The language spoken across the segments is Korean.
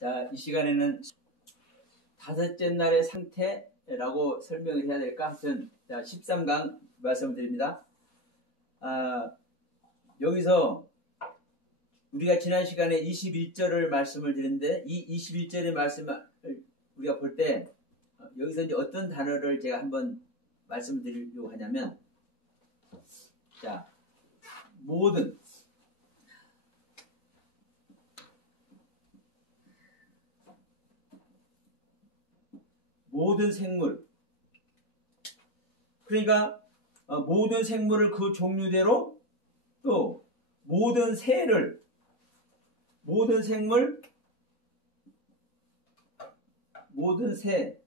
자, 이 시간에는 다섯째 날의 상태라고 설명을 해야 될까? 하여튼, 자, 13강 말씀드립니다. 여기서 우리가 지난 시간에 21절을 말씀을 드렸는데, 이 21절의 말씀을 우리가 볼 때, 여기서 이제 어떤 단어를 제가 한번 말씀을 드리려고 하냐면, 자, 모든 생물, 그러니까 모든 생물을 그 종류대로, 또 모든 새를, 모든 생물, 모든 새,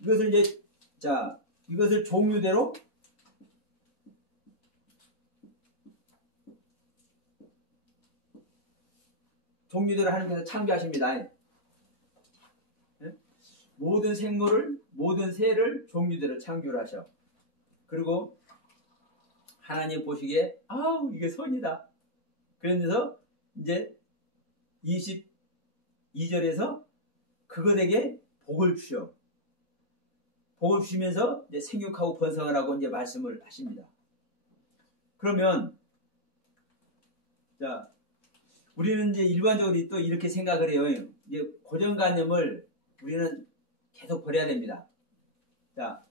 이것을 이제, 자, 이것을 종류대로 하나님께서 창조하십니다. 모든 생물을, 모든 새를 종류대로 창조를 하셔. 그리고 하나님 보시기에 아우 이게 선이다. 그러면서 이제 22절에서 그것에게 복을 주셔. 복을 주시면서 이제 생육하고 번성을 하고 이제 말씀을 하십니다. 그러면 자, 우리는 이제 일반적으로 또 이렇게 생각을 해요. 이제 고정관념을 우리는 계속 버려야 됩니다. 자,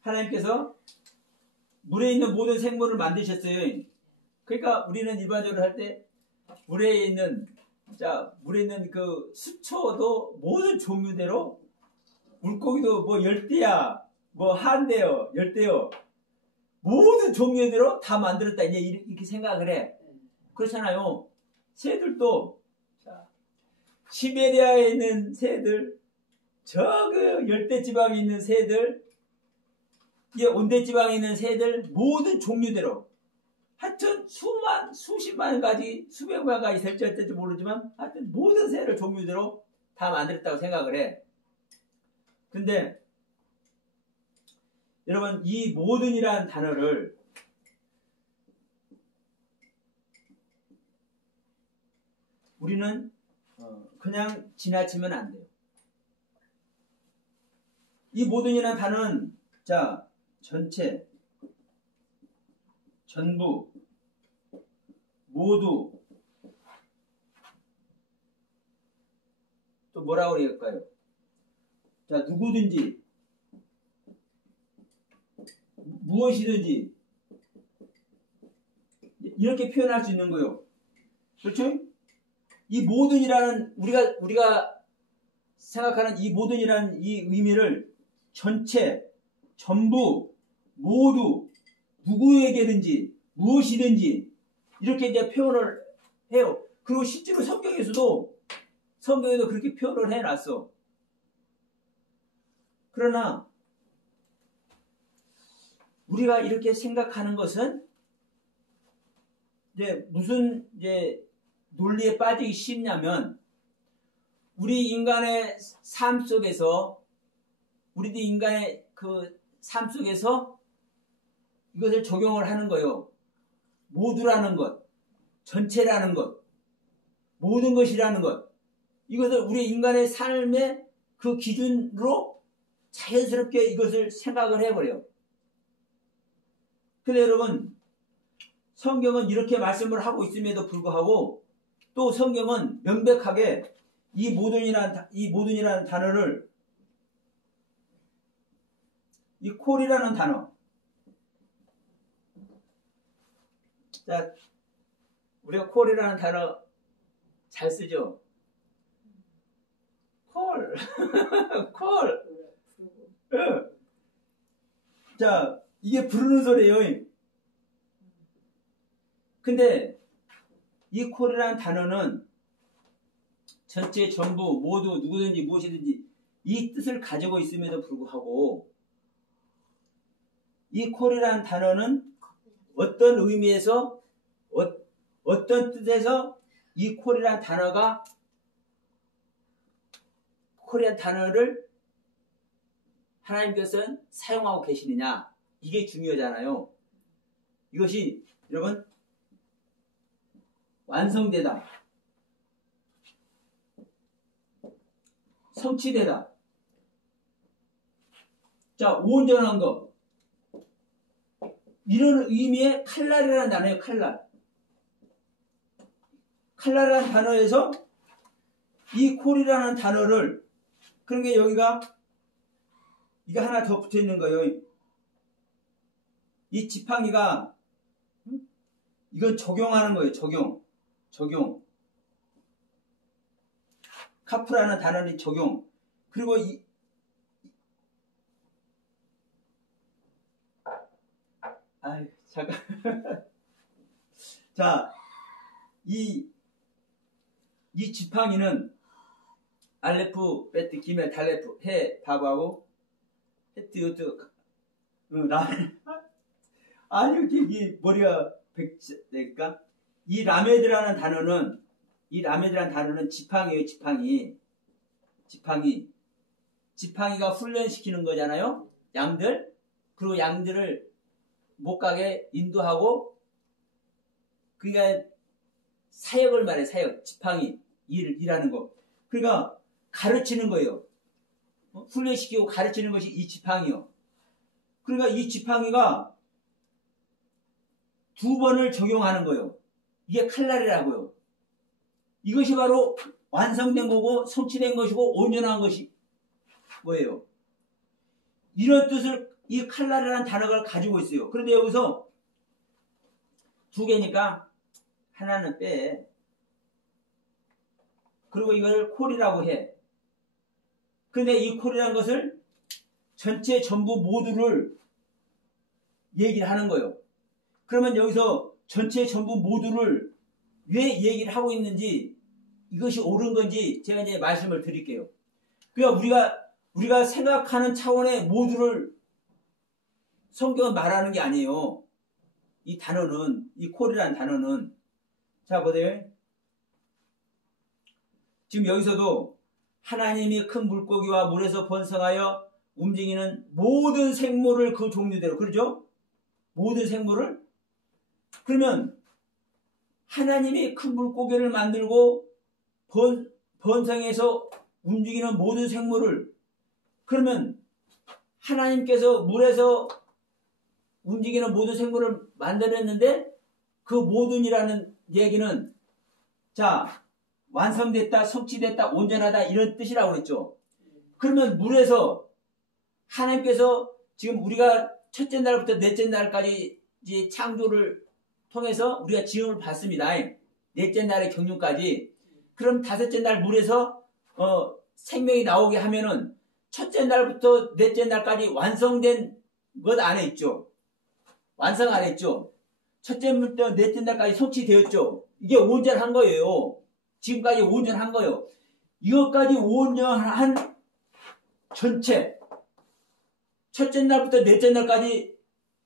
하나님께서 물에 있는 모든 생물을 만드셨어요. 그러니까 우리는 일반적으로 할 때 물에 있는 그 수초도 모든 종류대로, 물고기도 뭐 열대야, 뭐 한대요, 열대요, 모든 종류대로 다 만들었다. 이제 이렇게 생각을 해. 그렇잖아요. 새들도 시베리아에 있는 새들, 그 열대지방에 있는 새들, 온대지방에 있는 새들, 모든 종류대로, 하여튼 수십만 가지, 수백만 가지 될지 어떨지 모르지만 하여튼 모든 새를 종류대로 다 만들었다고 생각을 해. 근데 여러분, 이 모든이라는 단어를 우리는 그냥 지나치면 안 돼요. 이 모든이라는 단어는, 자, 전체, 전부, 모두, 또 뭐라고 그럴까요? 자, 누구든지, 무엇이든지, 이렇게 표현할 수 있는 거예요. 그렇죠? 이 모든이라는, 우리가 생각하는 이 모든이라는 이 의미를 전체, 전부, 모두, 누구에게든지, 무엇이든지, 이렇게 이제 표현을 해요. 그리고 실제로 성경에서도 그렇게 표현을 해놨어. 그러나, 우리가 이렇게 생각하는 것은, 이제 무슨, 논리에 빠지기 쉽냐면, 우리 인간의 삶 속에서, 우리도 인간의 그 삶 속에서 이것을 적용을 하는 거예요. 모두라는 것, 전체라는 것, 모든 것이라는 것, 이것을 우리 인간의 삶의 그 기준으로 자연스럽게 이것을 생각을 해버려요. 근데 여러분, 성경은 이렇게 말씀을 하고 있음에도 불구하고 또 성경은 명백하게 이 모든이라는 단어를, 이 콜이라는 단어, 자, 우리가 콜이라는 단어 잘 쓰죠? 콜. 콜. 자, 이게 부르는 소리예요. 근데 이 콜이라는 단어는 전체, 전부, 모두, 누구든지, 무엇이든지 이 뜻을 가지고 있음에도 불구하고 이 콜이라는 단어는 어떤 의미에서, 어떤 뜻에서 이 콜이라는 단어를 하나님께서는 사용하고 계시느냐, 이게 중요하잖아요. 이것이 여러분 완성되다, 성취되다. 자, 온전한 거. 이런 의미의 칼날이라는 단어예요. 칼날. 칼날이라는 단어에서 이 콜이라는 단어를, 그러니까 여기가 이거 하나 더 붙어 있는 거예요. 이 지팡이가 이건 적용하는 거예요. 적용. 카프라는 단어는 적용. 그리고 잠깐. 자, 이 지팡이는 알레프, 베트, 기메, 달레프, 해, 바바고, 헤트, 요트, 아니, 이게 머리가 백지니까 이 라메드라는 단어는 지팡이에요. 지팡이가 훈련시키는 거잖아요. 양들. 그리고 양들을 못 가게 인도하고, 그러니까 사역을 말해. 사역. 지팡이 일하는 거. 그러니까 가르치는 거예요. 훈련시키고 가르치는 것이 이 지팡이요. 그러니까 이 지팡이가 두 번을 적용하는 거예요. 이게 칼날이라고요. 이것이 바로 완성된 거고 성취된 것이고 온전한 것이 뭐예요? 이런 뜻을 이 칼날이라는 단어가 가지고 있어요. 그런데 여기서 두 개니까 하나는 빼. 그리고 이걸 콜이라고 해. 근데 이 콜이라는 것을 전체 전부 모두를 얘기를 하는 거예요. 그러면 여기서 전체 전부 모두를 왜 얘기를 하고 있는지, 이것이 옳은 건지 제가 이제 말씀을 드릴게요. 그러니까 우리가 생각하는 차원의 모두를 성경은 말하는 게 아니에요. 이 단어는, 이 콜이라는 단어는. 자, 보세요. 지금 여기서도 하나님이 큰 물고기와 물에서 번성하여 움직이는 모든 생물을 그 종류대로, 그러죠? 모든 생물을. 그러면 하나님이 큰 물고기를 만들고 번성해서 움직이는 모든 생물을, 그러면 하나님께서 물에서 움직이는 모든 생물을 만들었는데 그 모든이라는 얘기는, 자, 완성됐다, 성취됐다, 온전하다, 이런 뜻이라고 그랬죠. 그러면 물에서 하나님께서 지금 우리가 첫째 날부터 넷째 날까지 이제 창조를 통해서 우리가 지음을 받습니다. 넷째 날의 경륜까지. 그럼 다섯째 날 물에서 생명이 나오게 하면은 첫째 날부터 넷째 날까지 완성된 것 안에 있죠. 완성 안 했죠. 첫째부터 넷째 날까지 성취되었죠. 이게 온전한 거예요. 지금까지 온전한 거예요. 이것까지 온전한 전체, 첫째 날부터 넷째 날까지,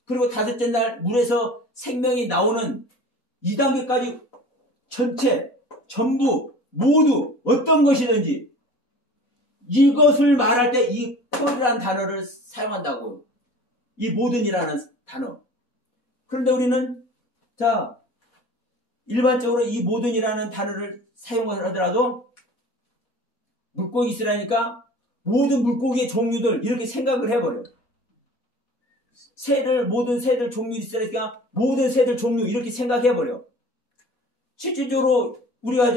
그리고 다섯째 날 물에서 생명이 나오는 이 단계까지 전체, 전부, 모두 어떤 것이든지 이것을 말할 때 이 콜이라는 단어를 사용한다고. 이 모든이라는 단어. 그런데 우리는, 자, 일반적으로 이 모든이라는 단어를 사용을 하더라도 물고기 있으라니까 모든 물고기의 종류들 이렇게 생각을 해버려요. 모든 새들 종류 있으니까 모든 새들 종류 이렇게 생각해버려. 실질적으로 우리가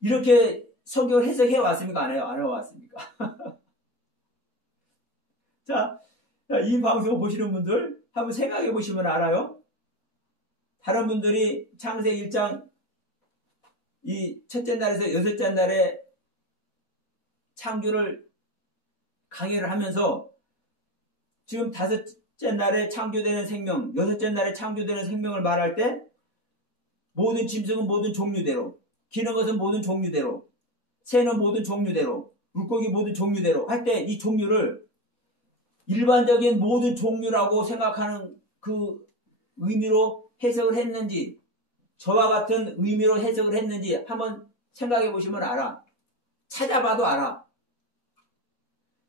이렇게 성경을 해석해 왔습니까? 안 해왔습니까? 자, 이 방송 보시는 분들 한번 생각해 보시면 알아요. 다른 분들이 창세기 1장 이 첫째 날에서 여섯째 날에 창조를 강의를 하면서 지금 다섯째 날에 창조되는 생명, 여섯째 날에 창조되는 생명을 말할 때 모든 짐승은 모든 종류대로, 기는 것은 모든 종류대로, 새는 모든 종류대로, 물고기 모든 종류대로 할 때 이 종류를 일반적인 모든 종류라고 생각하는 그 의미로 해석을 했는지, 저와 같은 의미로 해석을 했는지 한번 생각해 보시면 알아. 찾아봐도 알아.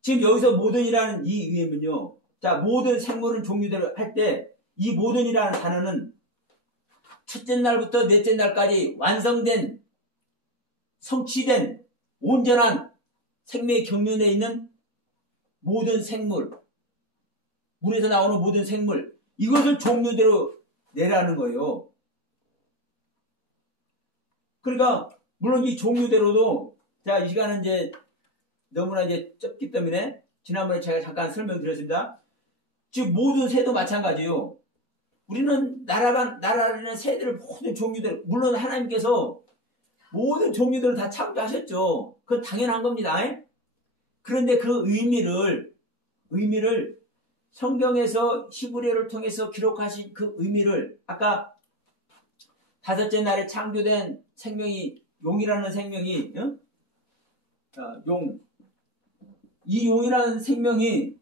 지금 여기서 모든이라는 이 의미는요. 자, 모든 생물은 종류대로 할 때 이 모든이라는 단어는 첫째 날부터 넷째 날까지 완성된, 성취된, 온전한 생명의 경륜에 있는 모든 생물, 물에서 나오는 모든 생물, 이것을 종류대로 내라는 거예요. 그러니까 물론 이 종류대로도 자, 이 시간은 이제 너무나 이제 좁기 때문에 지난번에 제가 잠깐 설명드렸습니다. 지금 모든 새도 마찬가지예요. 우리는 나라라는 새들을 모든 종류대로, 물론 하나님께서 모든 종류대로 다 창조하셨죠. 그건 당연한 겁니다. 그런데 그 의미를 성경에서 히브리어를 통해서 기록하신 그 의미를 아까 다섯째 날에 창조된 생명이 용이라는 생명이 이 용이라는 생명이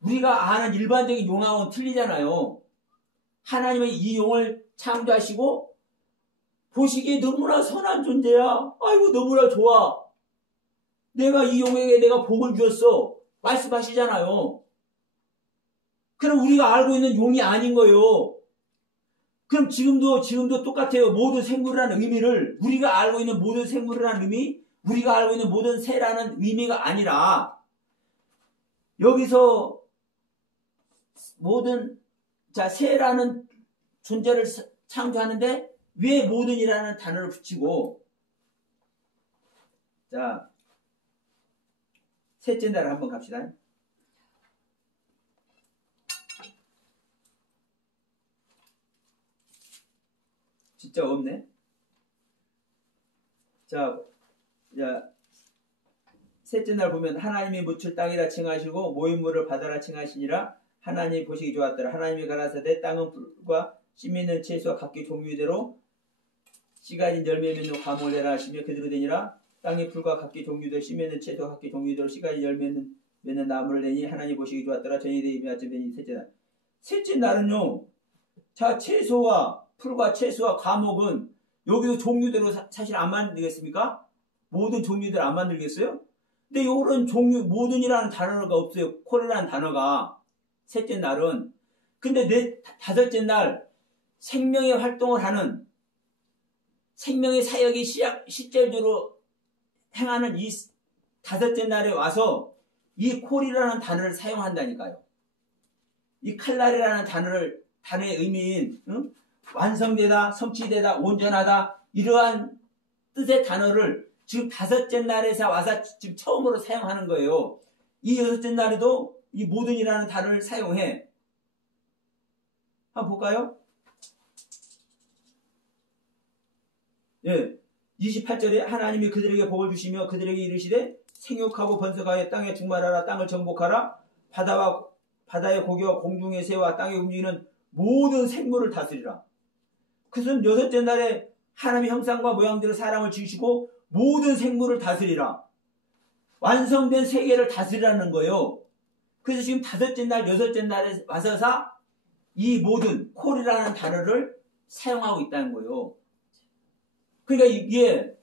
우리가 아는 일반적인 용하고는 틀리잖아요. 하나님은 이 용을 창조하시고 보시기에 너무나 선한 존재야. 아이고 너무나 좋아. 내가 이 용에게 내가 복을 주었어. 말씀하시잖아요. 그럼 우리가 알고 있는 용이 아닌 거예요. 그럼 지금도 똑같아요. 모든 생물이라는 의미를 우리가 알고 있는 모든 생물이라는 의미, 우리가 알고 있는 모든 새라는 의미가 아니라 여기서 모든 새라는 존재를 창조하는데 왜 모든이라는 단어를 붙이고 자 셋째 날을 한번 갑시다. 진짜 없네. 자, 셋째 날 보면 하나님이 묻힐 땅이라 칭하시고 모인물을 바다라 칭하시니라. 하나님이 보시기 좋았더라. 하나님이 가라사대 땅은 풀과 씨 맺는 채소와 각기 종류대로 씨 가진 열매 맺는 과목을 내라 하시며 그대로 되니라. 땅의 풀과 각기 종류대로 씨 맺는 채소와 각기 종류대로 씨 가진 열매 맺는 나무를 내니 하나님이 보시기 좋았더라. 저녁에 이미 아침에 되니 셋째 날. 셋째 날은요. 자, 채소와 풀과 채소와 과목은 여기도 종류대로 사실 안 만들겠습니까? 모든 종류대로 안 만들겠어요? 근데 요런 종류, 모든이라는 단어가 없어요. 콜이라는 단어가. 셋째 날은. 근데 다섯째 날 생명의 활동을 하는 생명의 사역이 실제적으로 행하는 이 다섯째 날에 와서 이 콜이라는 단어를 사용한다니까요. 이 칼날이라는 단어의 의미인 완성되다, 성취되다, 온전하다 이러한 뜻의 단어를 지금 다섯째 날에서 와서 지금 처음으로 사용하는 거예요. 이 여섯째 날에도 이 모든이라는 단어를 사용해. 한번 볼까요? 예, 28절에 하나님이 그들에게 복을 주시며 그들에게 이르시되 생육하고 번성하여 땅에 충만하라. 땅을 정복하라. 바다의 고기와 공중의 새와 땅에 움직이는 모든 생물을 다스리라. 그것은 여섯째 날에 하나님의 형상과 모양대로 사람을 지으시고 모든 생물을 다스리라. 완성된 세계를 다스리라는 거예요. 그래서 지금 다섯째 날, 여섯째 날에 와서 이 모든 콜이라는 단어를 사용하고 있다는 거예요. 그러니까 이게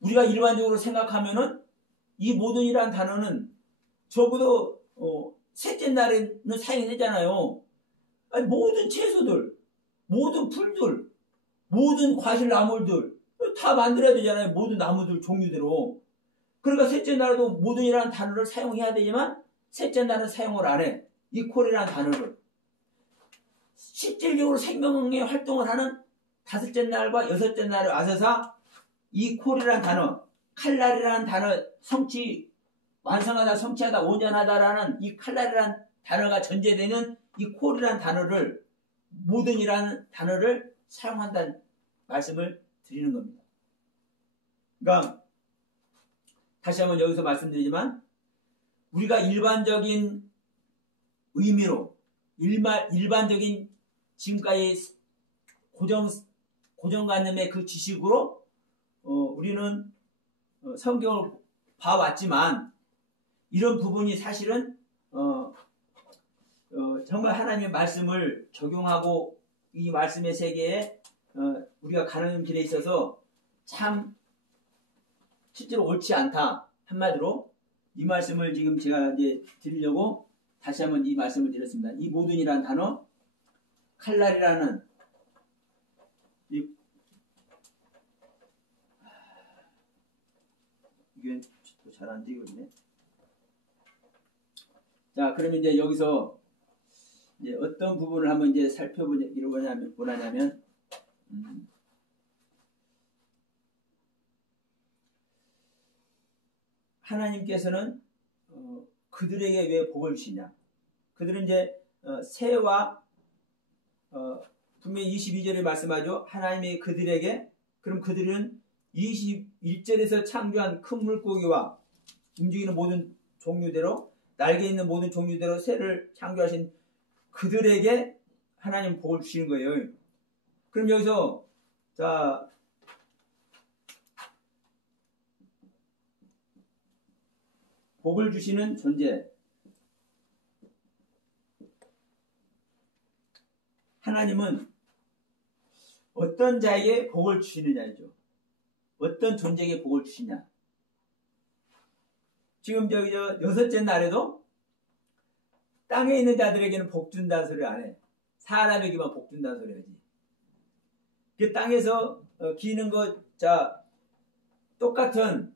우리가 일반적으로 생각하면은 이 모든이라는 단어는 적어도 셋째 날에는 사용이 되잖아요. 아니, 모든 채소들, 모든 풀들, 모든 과실 나물들 다 만들어야 되잖아요. 모든 나무들 종류대로. 그러니까 셋째 날에도 모든이라는 단어를 사용해야 되지만 셋째 날은 사용을 안 해. 이 콜이라는 단어를. 실질적으로 생명의 활동을 하는 다섯째 날과 여섯째 날에 와서 이 콜이라는 단어, 칼날이라는 단어, 완성하다, 성취하다, 온전하다라는 이 칼날이라는 단어가 전제되는 이 콜이라는 단어를, 모든이라는 단어를 사용한다는 말씀을 드리는 겁니다. 그러니까 다시 한번 여기서 말씀드리지만 우리가 일반적인 의미로 일반적인 지금까지 고정관념의 그 지식으로 우리는 성경을 봐왔지만 이런 부분이 사실은 정말 하나님의 말씀을 적용하고 이 말씀의 세계에 우리가 가는 길에 있어서 참 실제로 옳지 않다. 한마디로 이 말씀을 지금 제가 이제 드리려고 다시 한번 이 말씀을 드렸습니다. 이 모든이라는 단어, 칼날이라는 이게 잘 안 되거든요. 자, 그러면 이제 여기서 이제 어떤 부분을 한번 이제 살펴보려고 원하냐면, 하나님께서는 그들에게 왜 복을 주시냐? 그들은 이제 새와 분명히 22절에 말씀하죠. 하나님이 그들에게, 그럼 그들은 21절에서 창조한 큰 물고기와 움직이는 모든 종류대로, 날개 있는 모든 종류대로 새를 창조하신 그들에게 하나님 복을 주시는 거예요. 그럼 여기서 자, 복을 주시는 존재, 하나님은 어떤 자에게 복을 주시느냐죠. 어떤 존재에게 복을 주시냐. 지금 저 여섯째 날에도 땅에 있는 자들에게는 복 준다는 소리 안 해. 사람에게만 복 준다는 소리 하지. 그 땅에서 기는 것, 자, 똑같은,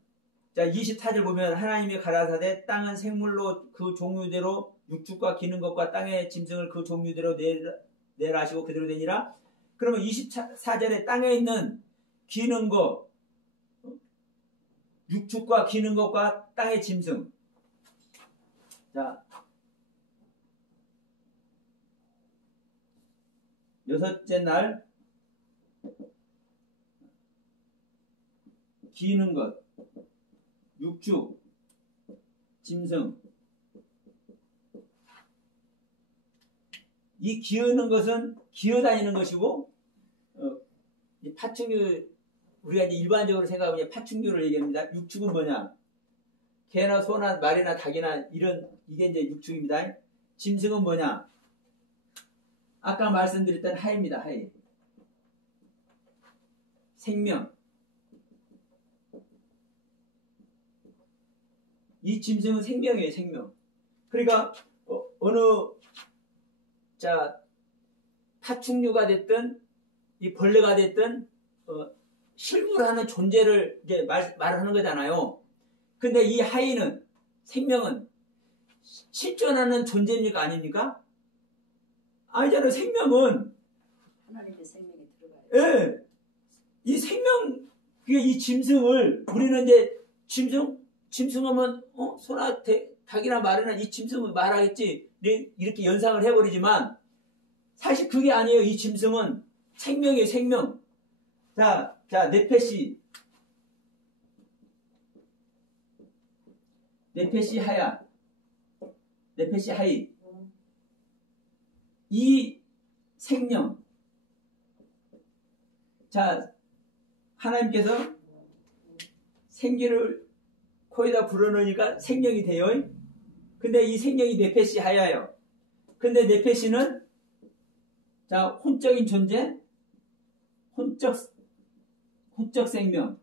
자, 24절 보면 하나님이 가라사대 땅은 생물로 그 종류대로 육축과 기는 것과 땅의 짐승을 그 종류대로 내라 하시고 그대로 되니라. 그러면 24절에 땅에 있는 기는 것, 육축과 기는 것과 땅의 짐승. 자, 여섯째 날 기는 것, 육축, 짐승. 이 기어는 것은 기어다니는 것이고, 이 파충류, 우리가 이제 일반적으로 생각하면 파충류를 얘기합니다. 육축은 뭐냐? 개나 소나 말이나 닭이나 이게 이제 육축입니다. 짐승은 뭐냐? 아까 말씀드렸던 하입니다. 하이. 생명. 이 짐승은 생명이에요. 생명. 그러니까 어느 자 파충류가 됐든 이 벌레가 됐든 실물하는 존재를 이제 말하는 거잖아요. 근데 이 하이는, 생명은 실존하는 존재입니까? 아닙니까? 아니잖아요. 생명은 하나님의 생명이 들어가요. 예, 이 생명, 이 짐승을 우리는 이제 짐승하면 소나 닭이나 말이나 이 짐승은 말하겠지 이렇게 연상을 해버리지만 사실 그게 아니에요. 이 짐승은 생명이에요. 생명. 자 네페시 하야, 네페시 하이, 이 생명. 자, 하나님께서 생기를 코에다 불어넣으니까 생명이 돼요. 근데 이 생명이 네페시 하야예요. 근데 네페시는 자, 혼적인 존재, 혼적 생명.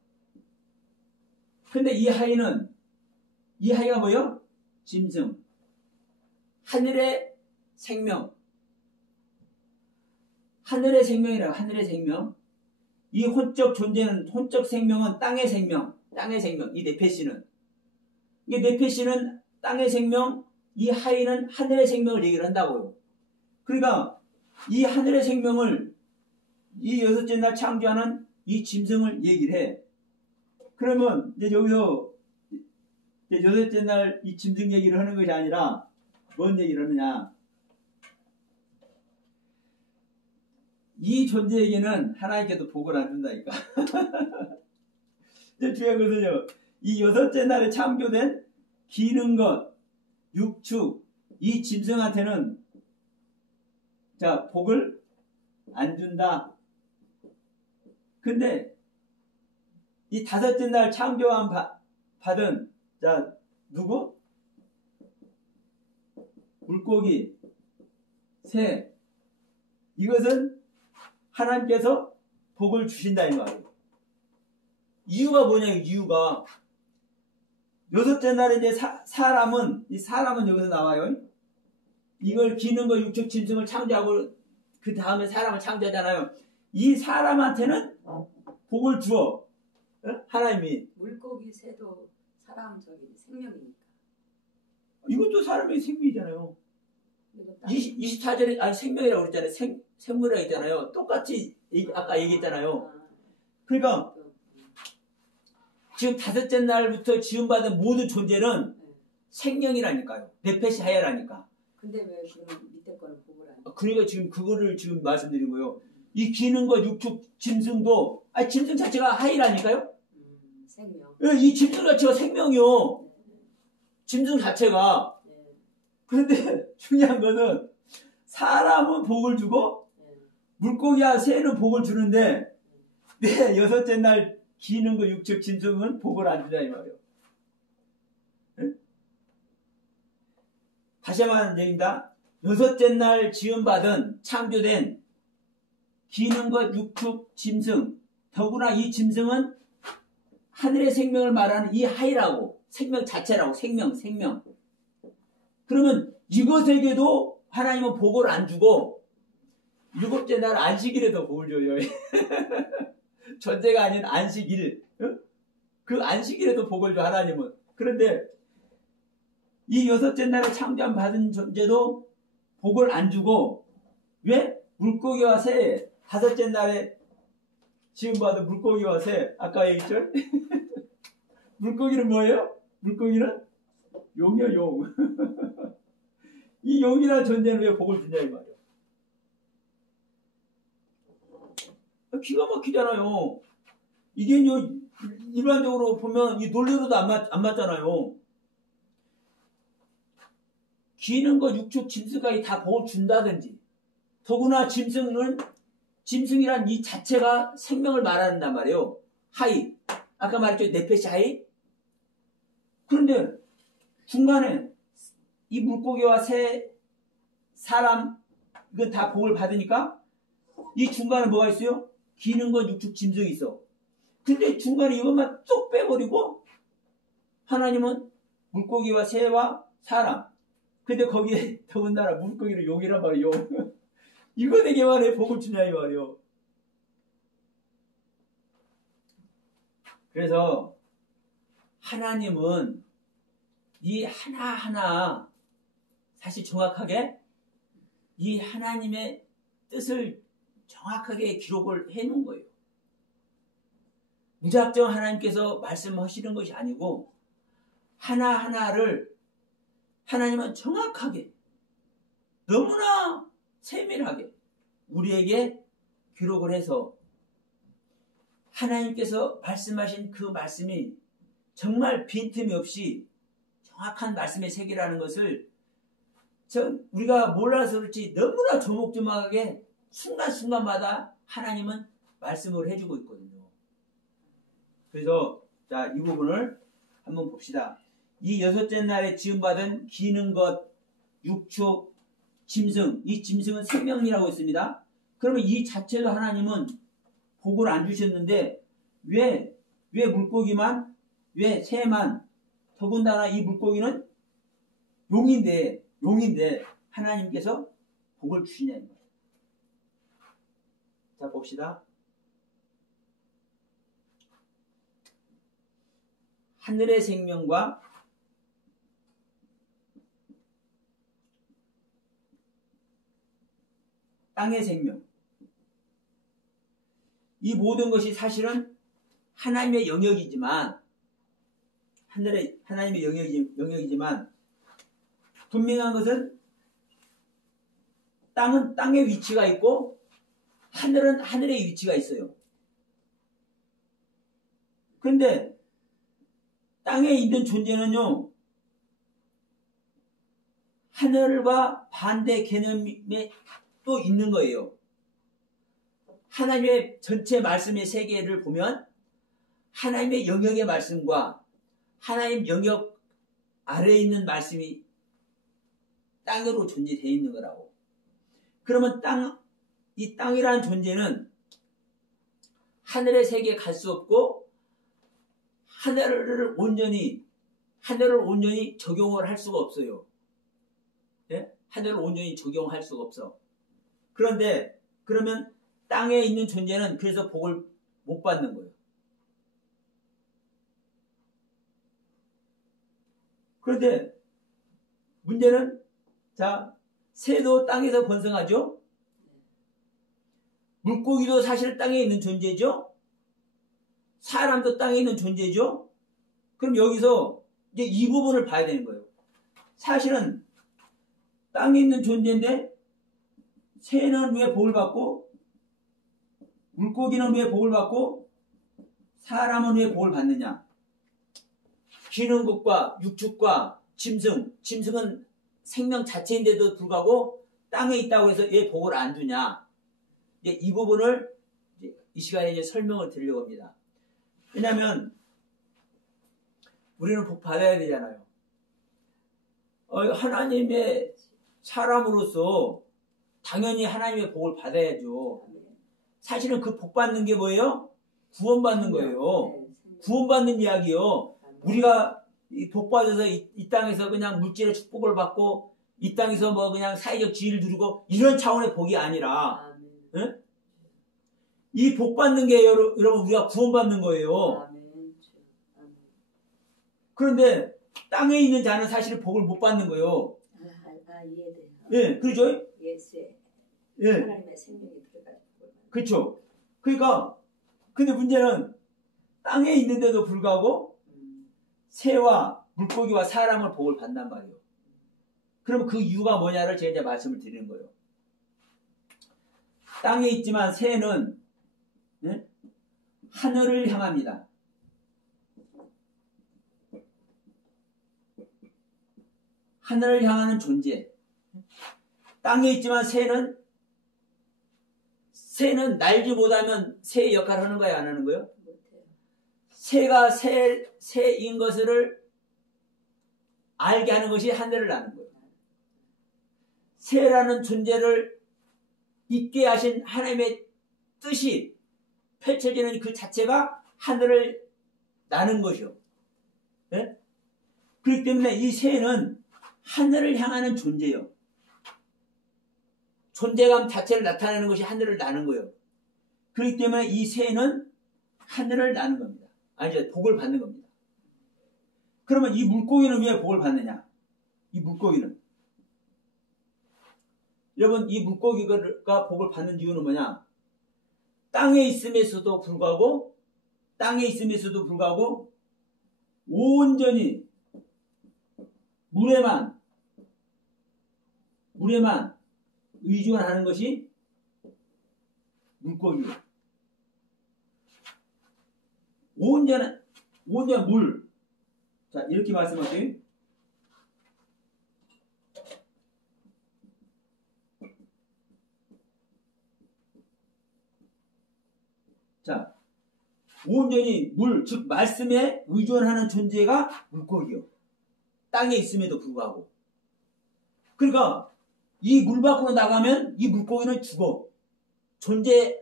근데 이 하이가 뭐요? 짐승. 하늘의 생명. 하늘의 생명이라, 하늘의 생명. 이 혼적 존재는, 혼적 생명은 땅의 생명. 땅의 생명. 이 네페시는. 이 네페시는 땅의 생명, 이 하이는 하늘의 생명을 얘기를 한다고요. 그러니까 이 하늘의 생명을 이 여섯째 날 창조하는 이 짐승을 얘기를 해. 그러면 이제 여기서 이제 여섯째 날 이 짐승 얘기를 하는 것이 아니라 뭔 얘기를 하느냐. 이 존재에게는 하나님께서 복을 안 준다니까. 중요한 것은요, 이 여섯째 날에 창조된 기는 것, 육축, 이 짐승한테는 자, 복을 안 준다. 근데 이 다섯째 날 창조한 받은 자, 누구? 물고기, 새. 이것은 하나님께서 복을 주신다 이 말이에요. 이유가 뭐냐, 이유가. 여섯째 날에 이제 사람은 여기서 나와요. 이걸 기는 거 육축 짐승을 창조하고 그 다음에 사람을 창조하잖아요. 이 사람한테는 복을 주어. 하나님이. 물고기 새도 사람 저기 생명이니까. 이것도 사람의 생명이잖아요. 24절에, 아니, 생명이라고 그랬잖아요. 생물이라고 했잖아요. 똑같이, 아까 얘기했잖아요. 그러니까, 지금 다섯째 날부터 지음받은 모든 존재는 생명이라니까요. 네페시 하야라니까. 근데 왜 그럼 밑에 거는 복을 안 해? 그러니까 지금 그거를 지금 말씀드린 거예요. 이 기능과 육축, 짐승도, 아니, 짐승 자체가 하이라니까요? 생명. 이 짐승 자체가 생명이요. 짐승 자체가. 그런데 중요한 것은 사람은 복을 주고 물고기와 새는 복을 주는데 내 여섯째 날 기능과 육축, 짐승은 복을 안 주냐 이 말이에요. 다시 한번 얘기입니다. 여섯째 날 지음받은 창조된 기능과 육축, 짐승, 더구나 이 짐승은 하늘의 생명을 말하는 이 하이라고, 생명 자체라고, 생명. 그러면 이것에게도 하나님은 복을 안 주고 일곱째 날 안식일에도 복을 줘요. 전제가 아닌 안식일, 그 안식일에도 복을 줘 하나님은. 그런데 이 여섯째 날에 창조함 받은 존재도 복을 안 주고, 왜? 물고기와 새, 다섯째 날에 지음받은 물고기와 새, 아까 얘기했죠? 물고기는 뭐예요? 물고기는 용이요, 용. 이 용이라는 존재는 왜 복을 주냐 이 말이에요. 기가 막히잖아요. 이게 일반적으로 보면 이 논리로도 안 맞잖아요. 기능과 육축, 짐승까지 다 복을 준다든지, 더구나 짐승이란 이 자체가 생명을 말한단 말이에요. 하이. 아까 말했죠. 네페시 하이. 그런데 중간에 이 물고기와 새, 사람, 이건 다 복을 받으니까 이 중간에 뭐가 있어요? 기능과 육축, 짐승이 있어. 근데 중간에 이것만 쏙 빼버리고 하나님은 물고기와 새와 사람. 근데 거기에 더군다나 물고기를 용이란 말이에요. 이거 되게만 해 복을 주냐 이 말이에요. 그래서 하나님은 이 하나하나 사실 정확하게 이 하나님의 뜻을 정확하게 기록을 해놓은 거예요. 무작정 하나님께서 말씀하시는 것이 아니고 하나하나를 하나님은 정확하게 너무나 세밀하게 우리에게 기록을 해서 하나님께서 말씀하신 그 말씀이 정말 빈틈이 없이 정확한 말씀의 세계라는 것을 우리가 몰라서 그렇지 너무나 조목조목하게 순간순간마다 하나님은 말씀을 해주고 있거든요. 그래서 자, 이 부분을 한번 봅시다. 이 여섯째 날에 지음받은 기는 것, 육축, 짐승, 이 짐승은 생명이라고 했습니다. 그러면 이 자체도 하나님은 복을 안 주셨는데 왜 물고기만, 왜 새만, 더군다나 이 물고기는 용인데 하나님께서 복을 주시냐 이 말이에요. 자, 봅시다. 하늘의 생명과 땅의 생명, 이 모든 것이 사실은 하나님의 영역이지만 하나님의 영역이지만 분명한 것은 땅은 땅의 위치가 있고 하늘은 하늘의 위치가 있어요. 그런데 땅에 있는 존재는요, 하늘과 반대 개념이 또 있는 거예요. 하나님의 전체 말씀의 세계를 보면 하나님의 영역의 말씀과 하나님 영역 아래에 있는 말씀이 땅으로 존재되어 있는 거라고. 그러면 이 땅이라는 존재는 하늘의 세계에 갈 수 없고 하늘을 온전히 적용을 할 수가 없어요. 네? 하늘을 온전히 적용할 수가 없어. 그런데 그러면 땅에 있는 존재는 그래서 복을 못 받는 거예요. 그런데 문제는 자, 새도 땅에서 번성하죠. 물고기도 사실 땅에 있는 존재죠. 사람도 땅에 있는 존재죠. 그럼 여기서 이제 이 부분을 봐야 되는 거예요. 사실은 땅에 있는 존재인데 새는 왜 복을 받고 물고기는 왜 복을 받고 사람은 왜 복을 받느냐? 기는 것과 육축과 짐승은 생명 자체인데도 불구하고 땅에 있다고 해서 왜 복을 안 주냐? 이제 이 부분을 이 시간에 이제 설명을 드리려고 합니다. 왜냐하면 우리는 복 받아야 되잖아요. 하나님의 사람으로서 당연히 하나님의 복을 받아야죠. 사실은 그 복 받는 게 뭐예요? 구원받는 거예요. 구원받는 이야기요. 우리가 복 받아서 이 땅에서 그냥 물질의 축복을 받고 이 땅에서 뭐 그냥 사회적 지위를 누리고 이런 차원의 복이 아니라 응? 이 복 받는 게 여러분 우리가 구원받는 거예요. 그런데 땅에 있는 자는 사실 복을 못 받는 거예요. 이해돼요. 예, 그렇죠? 예. 하나님의 생명이 들어가지고. 그렇죠. 그러니까 근데 문제는 땅에 있는데도 불구하고 새와 물고기와 사람을 복을 받단 말이에요. 그럼 그 이유가 뭐냐를 제가 이제 말씀을 드리는 거예요. 땅에 있지만 새는 네? 하늘을 향합니다. 하늘을 향하는 존재. 땅에 있지만 새는 날지 못하면 새의 역할을 하는 거야, 안 하는 거예요? 새가 새인 것을 알게 하는 것이 하늘을 나는 거예요. 새라는 존재를 있게 하신 하나님의 뜻이 펼쳐지는 그 자체가 하늘을 나는 것이요. 네? 그렇기 때문에 이 새는 하늘을 향하는 존재예요. 존재감 자체를 나타내는 것이 하늘을 나는 거예요. 그렇기 때문에 이 새는 하늘을 나는 겁니다. 아니죠. 복을 받는 겁니다. 그러면 이 물고기는 왜 복을 받느냐? 이 물고기는. 여러분, 이 물고기가 복을 받는 이유는 뭐냐? 땅에 있음에서도 불구하고 온전히 물에만 의존하는 것이 물고기예요. 온전한 물. 자, 이렇게 말씀하세요. 자, 온전히 물, 즉 말씀에 의존하는 존재가 물고기요. 땅에 있음에도 불구하고. 그러니까 이 물 밖으로 나가면 이 물고기는 죽어. 존재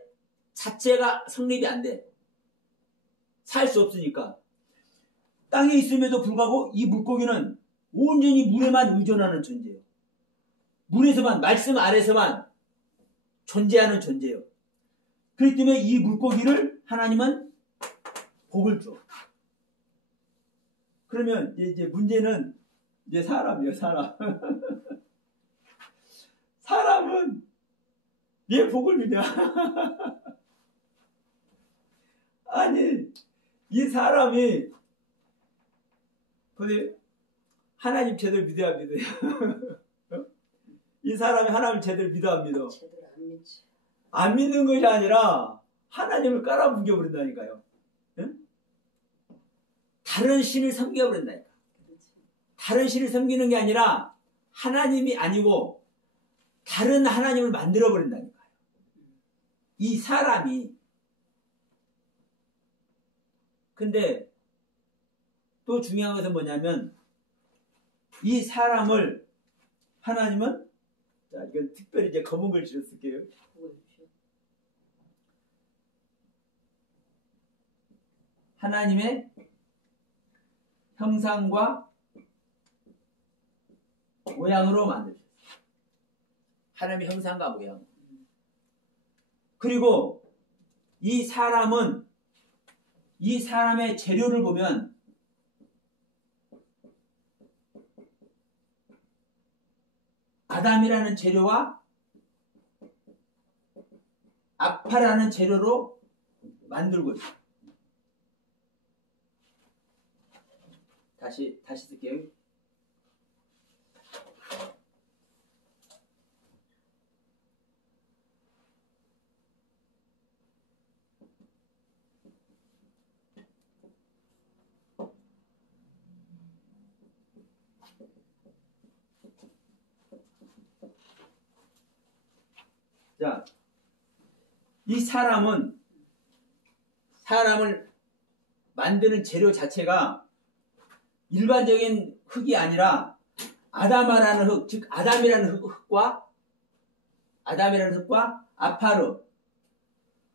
자체가 성립이 안 돼. 살 수 없으니까. 땅에 있음에도 불구하고 이 물고기는 온전히 물에만 의존하는 존재예요. 물에서만, 말씀 아래서만 존재하는 존재예요. 그렇기 때문에 이 물고기를 하나님은 복을 줘. 그러면 이제 문제는 이제 사람이에요, 사람. 사람은 왜 복을 주냐? 아니, 이 사람이 근데 하나님 제대로 믿어야 믿어요. 이 사람이 하나님 제대로 믿어야 믿어. 제대로 안 믿지. 안 믿는 것이 아니라 하나님을 깔아뭉개버린다니까요. 응? 다른 신을 섬겨버린다니까. 다른 신을 섬기는 게 아니라 하나님이 아니고 다른 하나님을 만들어버린다니까요. 이 사람이. 근데 또 중요한 것은 뭐냐면 이 사람을 하나님은 자, 이건 특별히 이제 검은 글씨로 쓸게요. 하나님의 형상과 모양으로 만드셨어요. 하나님의 형상과 모양. 그리고 이 사람은 이 사람의 재료를 보면 아담이라는 재료와 아파라는 재료로 만들고 있어요. 다시 쓸게요. 자, 이 사람을 만드는 재료 자체가 일반적인 흙이 아니라 아담아라는 흙, 즉 아담이라는 흙과 아파르,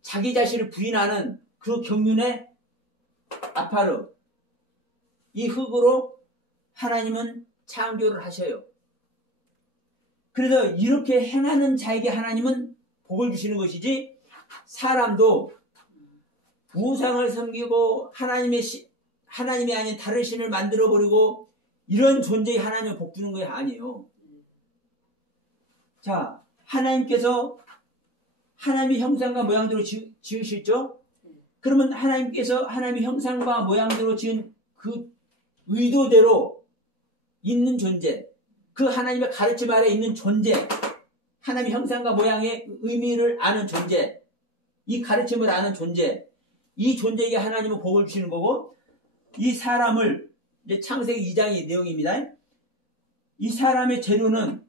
자기 자신을 부인하는 그 경륜의 아파르, 이 흙으로 하나님은 창조를 하셔요. 그래서 이렇게 행하는 자에게 하나님은 복을 주시는 것이지, 사람도 우상을 섬기고 하나님이 아닌 다른 신을 만들어버리고 이런 존재에 하나님은 복 주는 게 아니에요. 자, 하나님께서 하나님의 형상과 모양대로 지으셨죠? 그러면 하나님께서 하나님의 형상과 모양대로 지은 그 의도대로 있는 존재, 그 하나님의 가르침 아래 있는 존재, 하나님의 형상과 모양의 의미를 아는 존재, 이 가르침을 아는 존재, 이 존재에게 하나님은 복을 주시는 거고, 이 사람을, 이제 창세기 2장의 내용입니다. 이 사람의 재료는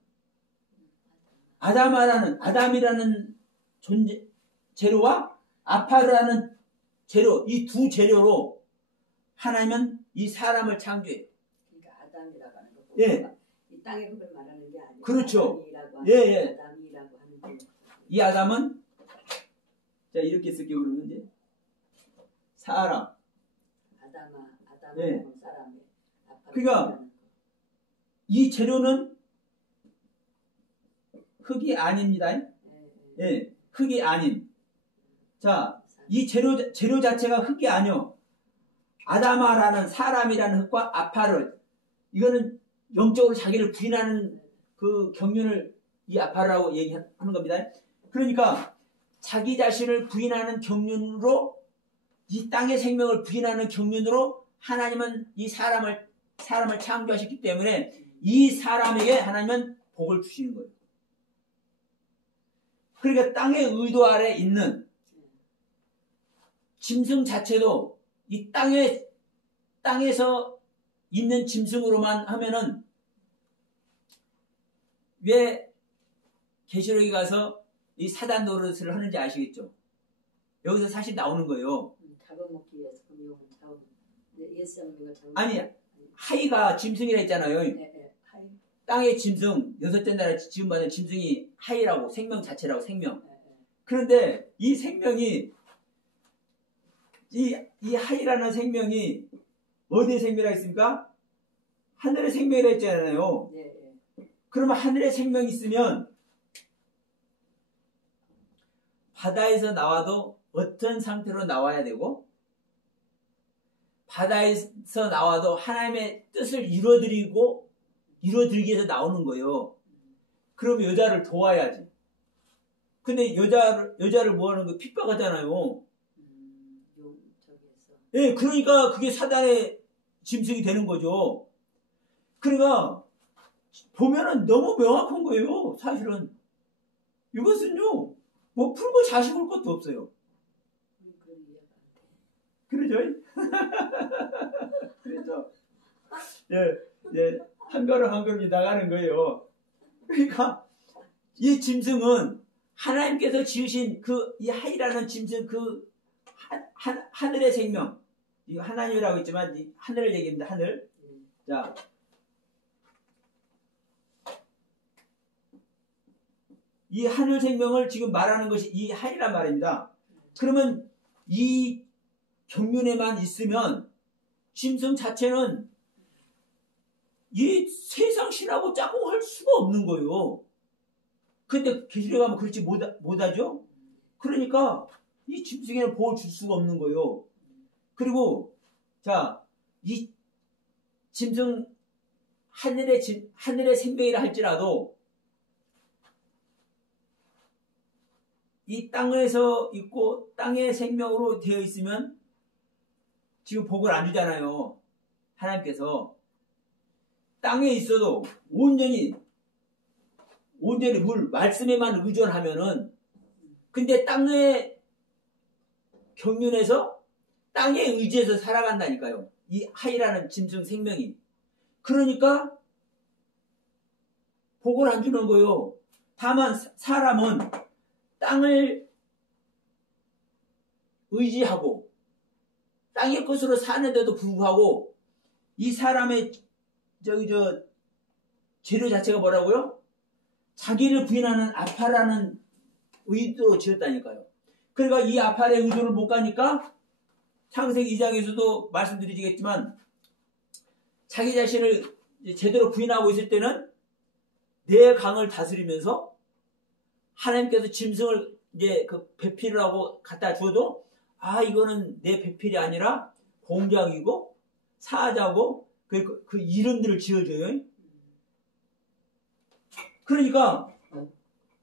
아담이라는 존재, 재료와 아파르라는 재료, 이 두 재료로 하나님은 이 사람을 창조해요. 그러니까 아담이라고 하는 거 보니까 예. 이 땅의 흙을 말하는 게 아니고 그렇죠. 아담이라고 예. 아담이라고 하는 게 이 아담은, 자, 이렇게 쓸게요. 그러면 이제 사람. 아담아 예. 사람의 그러니까 이 재료는 흙이 아닙니다. 예, 흙이 아닌. 자, 이 재료 자체가 흙이 아니요. 아담아라는 사람이라는 흙과 아파르, 이거는 영적으로 자기를 부인하는 그 경륜을 이 아파르라고 얘기하는 겁니다. 그러니까 자기 자신을 부인하는 경륜으로, 이 땅의 생명을 부인하는 경륜으로 하나님은 이 사람을 창조하셨기 때문에 이 사람에게 하나님은 복을 주시는 거예요. 그러니까 땅의 의도 아래 있는 짐승 자체도 이 땅에서 있는 짐승으로만 하면은, 왜 계시록에 가서 이 사단 노릇을 하는지 아시겠죠? 여기서 사실 나오는 거예요. 잡아먹기 위해서 예수 잡는 걸 아니, 하이가 짐승이라 했잖아요. 하이. 땅의 짐승, 여섯째 나라에 지음받은 짐승이 하이라고, 생명 자체라고, 생명. 그런데 이 생명이, 이 하이라는 생명이 어디에 생명이라 했습니까? 하늘의 생명이라 했잖아요. 그러면 하늘의 생명이 있으면 바다에서 나와도 어떤 상태로 나와야 되고, 바다에서 나와도 하나님의 뜻을 이루어드리기 위해서 나오는 거예요. 그럼 여자를 도와야지. 근데 여자를 뭐 하는 거? 핍박하잖아요. 예, 그러니까 그게 사단의 짐승이 되는 거죠. 그러니까 보면은 너무 명확한 거예요. 사실은 이것은요, 뭐 풀고 자식 올 것도 없어요. 그러죠? 그렇죠? 예, 한 걸음 한 걸음이 나가는 거예요. 그러니까 이 짐승은 하나님께서 지으신 이 하이라는 짐승, 하늘의 생명, 이거 하나님이라고 했지만 이 하늘을 얘기합니다. 하늘. 자, 이 하늘 생명을 지금 말하는 것이 이 하이란 말입니다. 그러면 이 경륜에만 있으면 짐승 자체는 이 세상 신하고 짝꿍할 수가 없는 거예요. 근데 계시록에 가면 그렇지 못하죠? 그러니까 이 짐승에는 복을 줄 수가 없는 거예요. 그리고 자, 이 짐승 하늘의 생명이라 할지라도 이 땅에서 있고 땅의 생명으로 되어 있으면 지금 복을 안 주잖아요. 하나님께서 땅에 있어도 온전히 물 말씀에만 의존하면은, 근데 땅의 경륜에서 땅에 의지해서 살아간다니까요. 이 하이라는 짐승 생명이. 그러니까 복을 안 주는 거예요. 다만 사람은 땅을 의지하고 땅의 것으로 사는데도 불구하고 이 사람의 재료 자체가 뭐라고요? 자기를 부인하는 아파라는 의도로 지었다니까요. 그러니까 이 아파의 의도를 못 가니까 창세기 2장에서도 말씀드리겠지만 자기 자신을 제대로 부인하고 있을 때는 내 강을 다스리면서 하나님께서 짐승을 이제 그 배필을 하고 갖다 줘도 이거는 내 배필이 아니라 공작이고 사자고 그 이름들을 지어줘요. 그러니까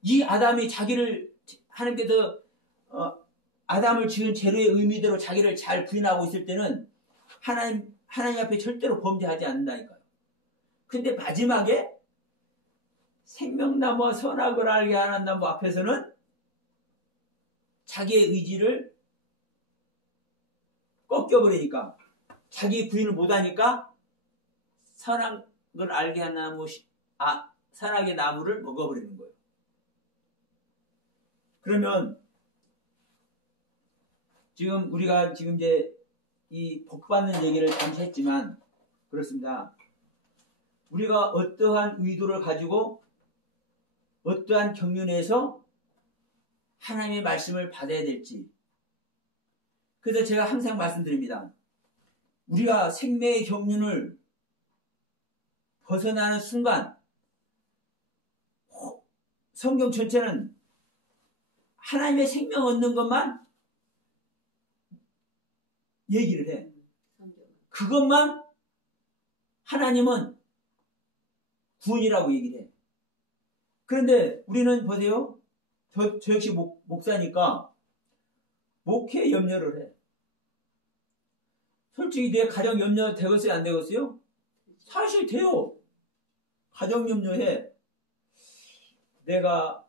이 아담이 자기를 하나님께서 아담을 지은 재료의 의미대로 자기를 잘 부인하고 있을 때는 하나님 앞에 절대로 범죄하지 않는다니까요. 근데 마지막에 생명나무와 선악을 알게 하는 나무 앞에서는 자기의 의지를 꺾여버리니까, 자기 부인을 못하니까 선악을 알게 하는 나무, 선악의 나무를 먹어버리는 거예요. 그러면 지금 우리가 이제 이 복받는 얘기를 잠시 했지만 그렇습니다. 우리가 어떠한 의도를 가지고 어떠한 경륜에서 하나님의 말씀을 받아야 될지. 그래서 제가 항상 말씀드립니다. 우리가 생명의 경륜을 벗어나는 순간 성경 전체는 하나님의 생명 얻는 것만 얘기를 해. 그것만 하나님은 구원이라고 얘기를 해. 그런데 우리는 보세요. 저 역시 목사니까 목회 염려를 해. 솔직히 내 가정 염려 되겠어요? 안 되겠어요? 사실 돼요. 가정 염려해. 내가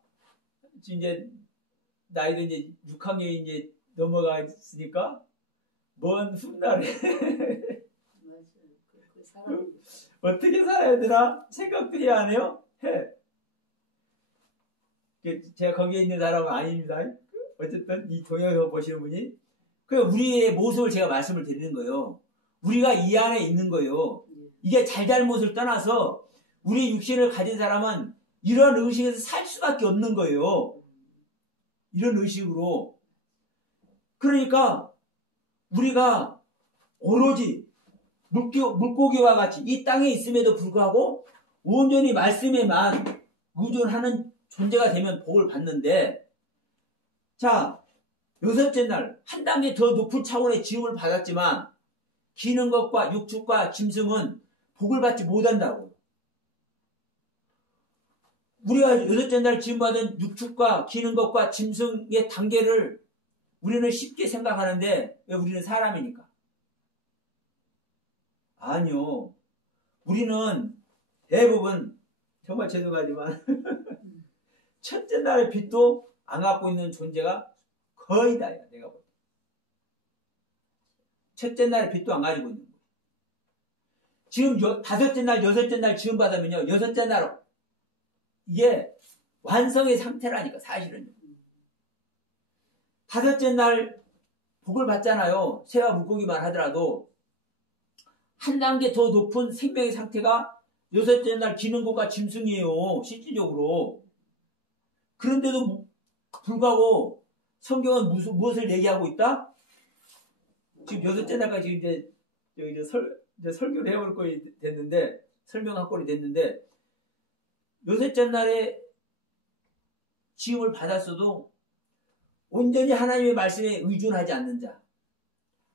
이제 나이도 이제 6학년이 이제 넘어가 있으니까 먼 훗날에 어떻게 살아야 되나 생각도 해야 하네요. 해. 제가 거기에 있는 사람은 아닙니다. 어쨌든 이 동영상 보시는 분이 우리의 모습을 제가 말씀을 드리는 거예요. 우리가 이 안에 있는 거예요. 이게 잘잘못을 떠나서 우리 육신을 가진 사람은 이런 의식에서 살 수밖에 없는 거예요. 이런 의식으로. 그러니까 우리가 오로지 물고기와 같이 이 땅에 있음에도 불구하고 온전히 말씀에만 의존하는 존재가 되면 복을 받는데, 자, 여섯째 날 한 단계 더 높은 차원의 지음을 받았지만 기는 것과 육축과 짐승은 복을 받지 못한다고. 우리가 여섯째 날 지음받은 육축과 기는 것과 짐승의 단계를 우리는 쉽게 생각하는데, 왜? 우리는 사람이니까. 아니요. 우리는 대부분 정말 죄송하지만 첫째 날의 빛도 안 갖고 있는 존재가 거의 다야. 내가 볼 때. 첫째 날의 빛도 안 가지고 있는 거예요. 지금 다섯째 날, 여섯째 날 지음 받으면요, 여섯째 날 이게 완성의 상태라니까. 사실은요. 다섯째 날 복을 받잖아요. 새와 물고기만 하더라도 한 단계 더 높은 생명의 상태가 여섯째 날 기는 것과 짐승이에요. 실질적으로. 그런데도 불구하고 성경은 무엇을 얘기하고 있다? 지금 여섯째 날까지 이제 설교를 해볼 꼴이 됐는데, 설명할 꼴이 됐는데, 여섯째 날에 지음을 받았어도 온전히 하나님의 말씀에 의존하지 않는 자,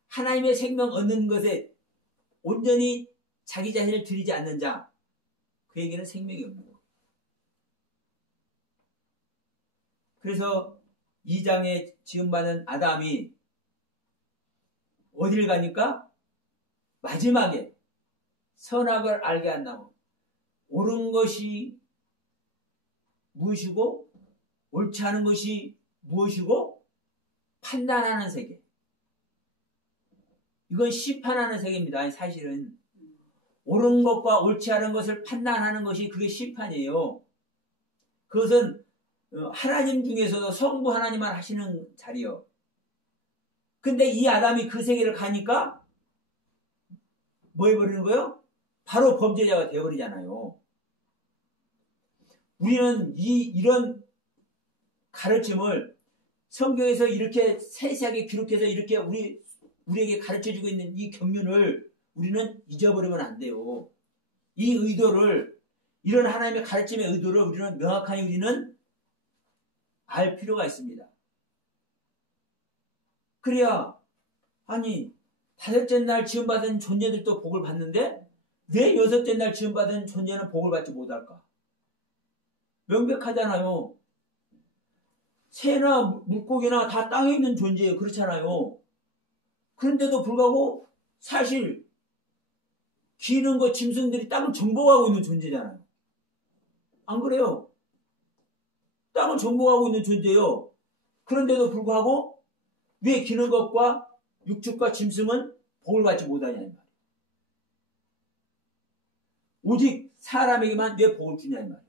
하나님의 생명 얻는 것에 온전히 자기 자신을 드리지 않는 자, 그에게는 생명이 없는 거예요. 그래서 2장에 지음받은 아담이 어디를 가니까 마지막에 선악을 알게 한다고 옳은 것이 무엇이고 옳지 않은 것이 무엇이고 판단하는 세계. 이건 심판하는 세계입니다. 사실은 옳은 것과 옳지 않은 것을 판단하는 것이 그게 심판이에요. 그것은 하나님 중에서도 성부 하나님만 하시는 자리요. 근데 이 아담이 그 세계를 가니까 뭐 해버리는 거예요? 바로 범죄자가 되어버리잖아요. 우리는 이런 가르침을 성경에서 이렇게 세세하게 기록해서 이렇게 우리에게 가르쳐주고 있는 이 경륜을 우리는 잊어버리면 안 돼요. 이 의도를, 이런 하나님의 가르침의 의도를 우리는 명확하게 우리는 알 필요가 있습니다. 그래야, 아니, 5째 날 지음받은 존재들도 복을 받는데 왜 6째 날 지음받은 존재는 복을 받지 못할까? 명백하잖아요. 새나 물고기나 다 땅에 있는 존재예요. 그렇잖아요. 그런데도 불구하고 사실 기는 것 짐승들이 땅을 정복하고 있는 존재잖아요. 안 그래요? 땅을 정복하고 있는 존재예요. 그런데도 불구하고 왜 기는 것과 육축과 짐승은 복을 받지 못하냐 이 말이에요. 오직 사람에게만 왜 복을 주냐 이 말이에요.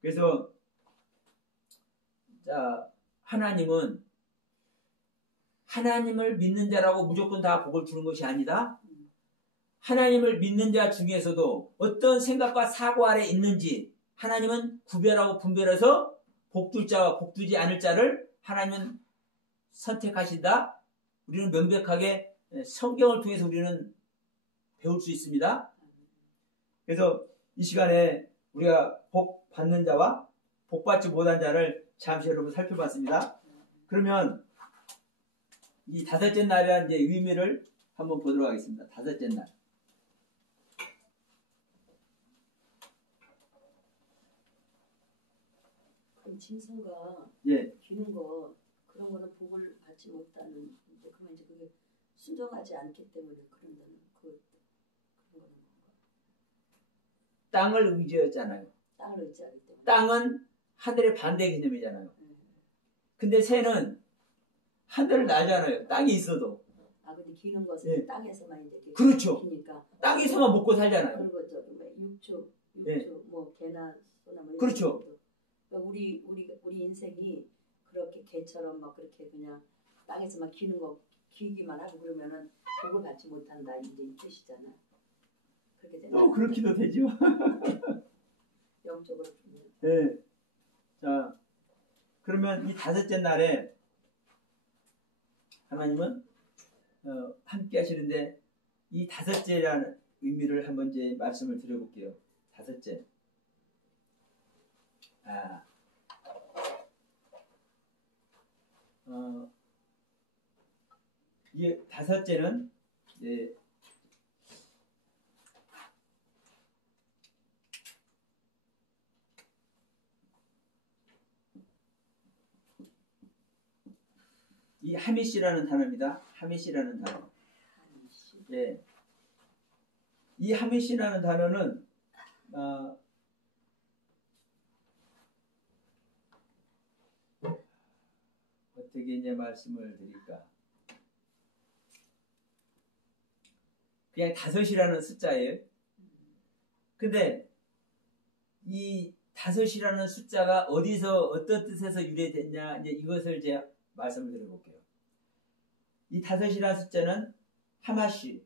그래서 자, 하나님은 하나님을 믿는 자라고 무조건 다 복을 주는 것이 아니다. 하나님을 믿는 자 중에서도 어떤 생각과 사고 아래 있는지 하나님은 구별하고 분별해서 복줄 자와 복주지 않을 자를 하나님은 선택하신다. 우리는 명백하게 성경을 통해서 우리는 배울 수 있습니다. 그래서 이 시간에 우리가 복 받는 자와 복 받지 못한 자를 잠시 여러분 살펴봤습니다. 그러면 이 5째 날이라는 이제 의미를 한번 보도록 하겠습니다. 5째 날. 그럼 짐승과 예. 기는 거 그런 거는 복을 받지 못하는 그러면 이제 그게 순종하지 않기 때문에 그런다는 그런 거는 뭔가? 땅을 의지했잖아요. 땅을 의지하기 때문에. 땅은 하늘의 반대 개념이잖아요. 근데 새는 하늘을 날잖아요. 땅이 있어도. 아 근데 기는 것은 예. 땅에서만 이제 그렇죠. 기니까. 땅에서만 먹고 살잖아요. 그리고 저기 뭐 육조 예. 뭐 개나 소나 뭐 그렇죠. 그러니까 우리 인생이 그렇게 개처럼 막 그렇게 그냥 땅에서만 기기만 하고 그러면은 복을 받지 못한다 이제 이 뜻이잖아. 그렇게 되나? 그렇기도 되죠. 영적으로 보면. 네. 자, 그러면 이 5째 날에 하나님은 함께 하시는데 이 5째라는 의미를 한번 이제 말씀을 드려볼게요. 5째. 이 5째는 이제 이 하미시라는 단어입니다. 하미시라는 단어. 예. 이 하미시라는 단어는 어떻게 이제 말씀을 드릴까? 그냥 5이라는 숫자예요. 근데 이 5이라는 숫자가 어디서 어떤 뜻에서 유래됐냐 이제 이것을 이제 말씀을 드려볼게요. 이 5이라는 숫자는 하마시.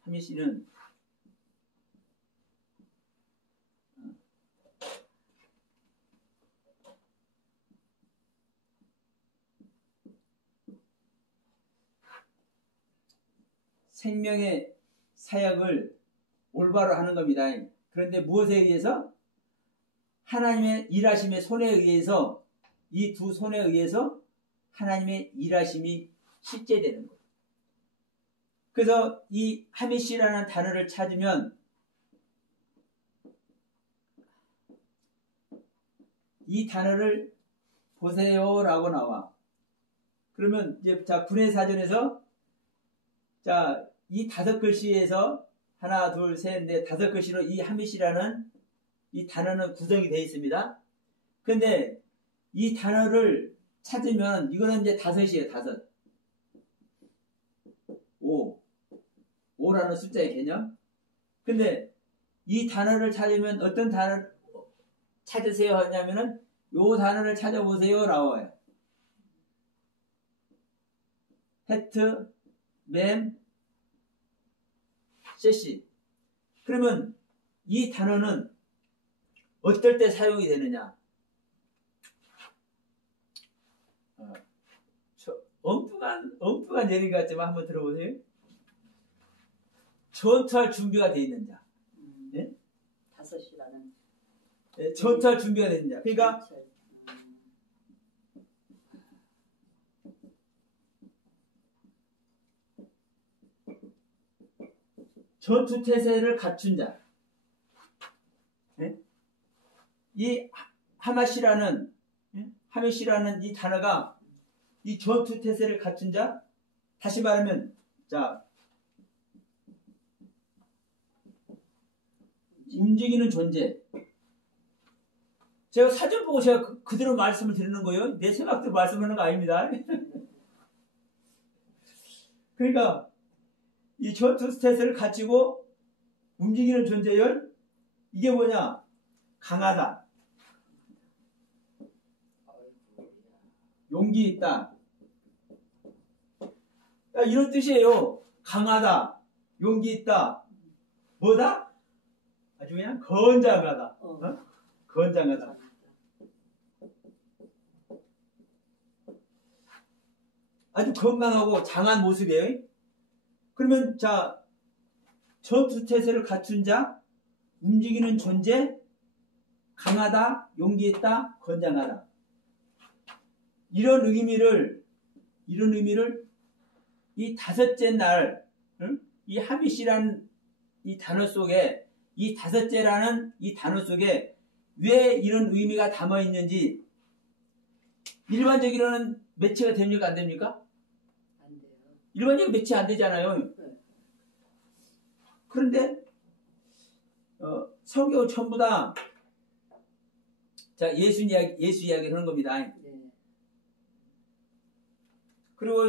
하미시는 생명의 사역을 올바로 하는 겁니다. 그런데 무엇에 의해서? 하나님의 일하심의 손에 의해서 이 두 손에 의해서 하나님의 일하심이 실제되는 거예요. 그래서 이 하미시라는 단어를 찾으면 이 단어를 보세요라고 나와. 그러면 이제 자 분해사전에서 자 이 5글씨에서 하나, 둘, 셋, 넷, 5글씨로 이 하밋이라는 이 단어는 구성이 되어 있습니다. 근데 이 단어를 찾으면 이거는 이제 5이에요. 5. 5라는 숫자의 개념. 근데 이 단어를 찾으면 어떤 단어를 찾으세요 하냐면은 요 단어를 찾아보세요 나와요. 헤트, 맴, 셋시. 그러면 이 단어는 어떨 때 사용이 되느냐? 엉뚱한 예리 같지만 한번 들어보세요. 전투할 준비가 되어 있는 자. 예? 5시라는. 예, 전투할 준비가 되어 있는 자. 그러니까 전투 태세를 갖춘 자. 예? 이 하맛이라는 이 단어가 이 전투 태세를 갖춘 자. 다시 말하면 자 움직이는 존재. 제가 사전 보고 제가 그대로 말씀을 드리는 거예요. 내 생각대로 말씀하는 거 아닙니다. 그러니까 이 전투 스탯을 갖추고 움직이는 존재열 이게 뭐냐? 강하다. 용기 있다. 이런 뜻이에요. 강하다. 용기 있다. 뭐다? 아주 그냥 건장하다. 건장하다. 아주 건강하고 장한 모습이에요. 그러면 자 전투 태세를 갖춘 자, 움직이는 존재, 강하다, 용기 있다, 건장하다. 이런 의미를 이 5째 날, 이 하밋이라는 이 단어 속에 이 5째라는 이 단어 속에 왜 이런 의미가 담아 있는지 일반적으로는 매치가 됩니까? 안 됩니까? 안 돼요. 일반적으로 매치 안 되잖아요. 네. 그런데 성경은 전부 다 자, 예수 이야기를 하는 겁니다. 네. 그리고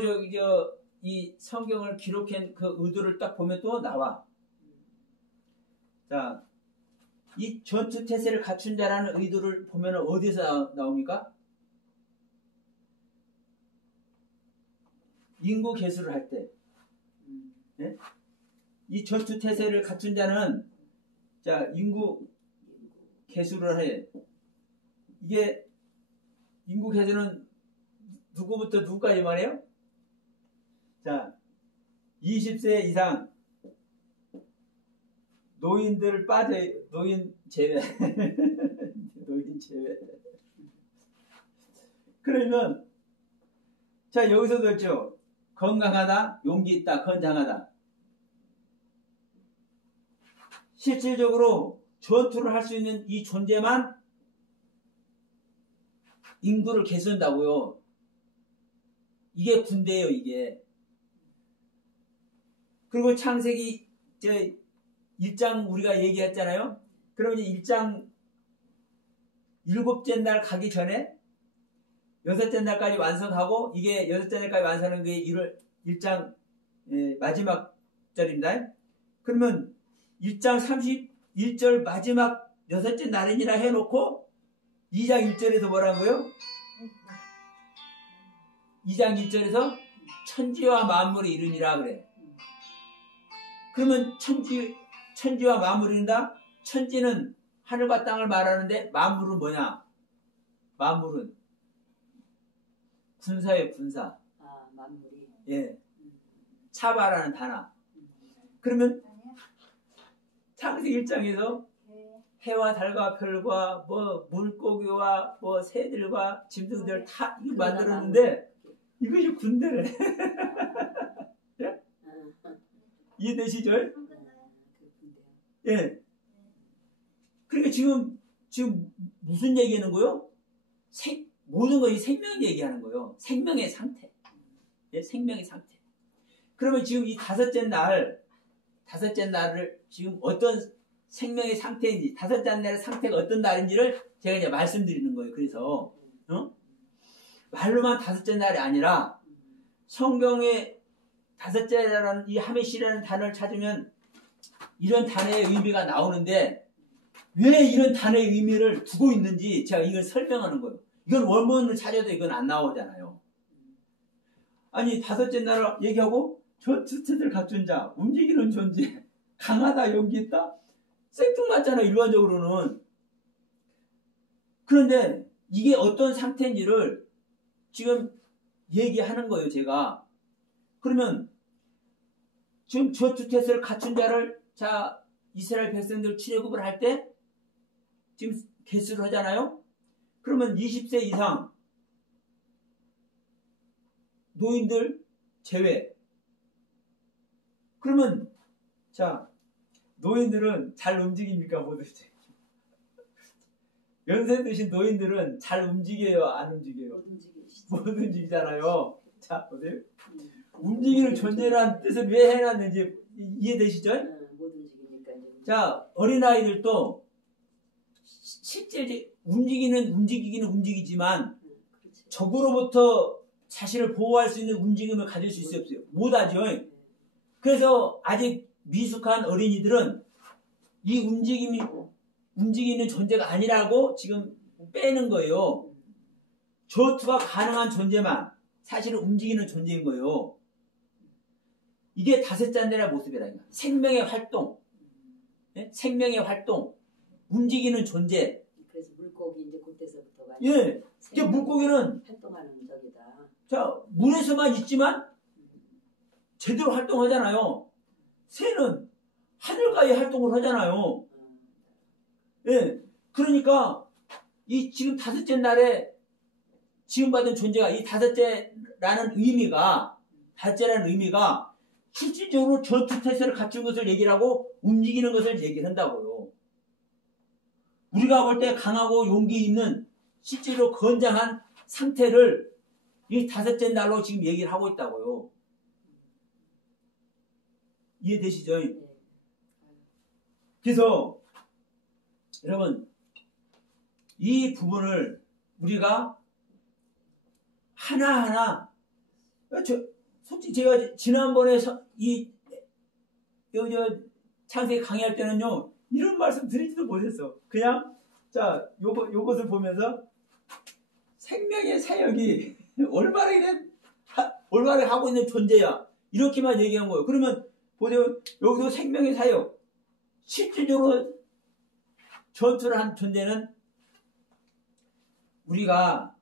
이 성경을 기록한 그 의도를 딱 보면 또 나와. 자, 이 전투 태세를 갖춘 자라는 의도를 보면 어디서 나옵니까? 인구 계수를 할 때. 네? 이 전투 태세를 갖춘 자는 자, 인구 계수를 해. 이게 인구 계수는 누구부터 누구까지 말해요? 자, 20세 이상 노인들 빠져, 노인 제외. 노인 제외. 그러면 자, 여기서 그렇죠. 건강하다, 용기 있다, 건장하다. 실질적으로 전투를 할 수 있는 이 존재만 인구를 개선한다고요. 이게 군대예요, 이게. 그리고 창세기 1장 우리가 얘기했잖아요. 그러면 이제 1장 7째 날 가기 전에 6째 날까지 완성하고 이게 6째 날까지 완성하는 게 1장 마지막 절입니다. 그러면 1장 31절 마지막 6째 날이니라 해놓고 2장 1절에서 뭐라고요? 2장 1절에서 천지와 만물이 이르니라 그래. 그러면 천지와 만물이 이른다? 천지는 하늘과 땅을 말하는데 만물은 뭐냐? 만물은 군사예요, 군사. 아, 만물이. 예. 차바라는 단어. 그러면 창세기 1장에서 해와 달과 별과 뭐 물고기와 뭐 새들과 짐승들 다 이거 만들었는데 이것이 군대래. 예? 이해되시죠? 예. 그러니까 지금 무슨 얘기하는 거요? 모든 것이 생명 얘기하는 거예요. 생명의 상태. 예, 생명의 상태. 그러면 지금 이 다섯째 날을 지금 어떤 생명의 상태인지, 다섯째 날의 상태가 어떤 날인지를 제가 이제 말씀드리는 거예요. 그래서, 말로만 다섯째 날이 아니라 성경에 다섯째라는 이 하메시라는 단어를 찾으면 이런 단어의 의미가 나오는데 왜 이런 단어의 의미를 두고 있는지 제가 이걸 설명하는 거예요. 이건 원문을 찾아도 이건 안 나오잖아요. 아니 다섯째 날을 얘기하고 저 주체들 갖춘 자, 움직이는 존재, 강하다, 용기 있다, 생뚱맞잖아 일반적으로는. 그런데 이게 어떤 상태인지를 지금 얘기하는 거예요, 제가. 그러면 지금 저 주체를 갖춘 자를 자 이스라엘 백성들 출애굽을 할 때 지금 개수를 하잖아요. 그러면 20세 이상 노인들 제외. 그러면 자 노인들은 잘 움직입니까? 못 움직여요? 연세 드신 노인들은 잘 움직여요? 안 움직여요? 못 움직이잖아요. 자 보세요. 움직이는 존재라는 뜻을 왜 해놨는지 이해되시죠? 못 움직이니까. 자 어린아이들도 실제 움직이기는 움직이지만 적으로부터 자신을 보호할 수 있는 움직임을 가질 수 있어요? 없어요? 못하죠. 그래서 아직 미숙한 어린이들은 이 움직이는 존재가 아니라고 지금 빼는 거예요. 전투가 가능한 존재만 사실은 움직이는 존재인 거예요. 이게 다섯째 날의 모습이라니까. 생명의 활동, 네? 생명의 활동, 움직이는 존재. 그래서 물고기 이제 그때서부터가. 예, 이제 물고기는 활동하는 적이다. 자 물에서만 있지만 제대로 활동하잖아요. 새는 하늘가에 활동을 하잖아요. 예, 그러니까 이 지금 다섯째 날에 지금 받은 존재가 이 다섯째라는 의미가 실질적으로 전투 태세를 갖춘 것을 얘기를 하고 움직이는 것을 얘기를 한다고요. 우리가 볼 때 강하고 용기 있는 실제로 건장한 상태를 이 다섯째 날로 지금 얘기를 하고 있다고요. 이해되시죠? 그래서 여러분 이 부분을 우리가 하나하나 솔직히 제가 지난번에 창세기 강의할 때는요 이런 말씀 드리지도 못했어. 그냥 자 요것을 보면서 생명의 사역이 올바르게 하고 있는 존재야 이렇게만 얘기한 거예요. 그러면 보세요. 여기서 생명의 사역 실질적으로 전투를 한 존재는 우리가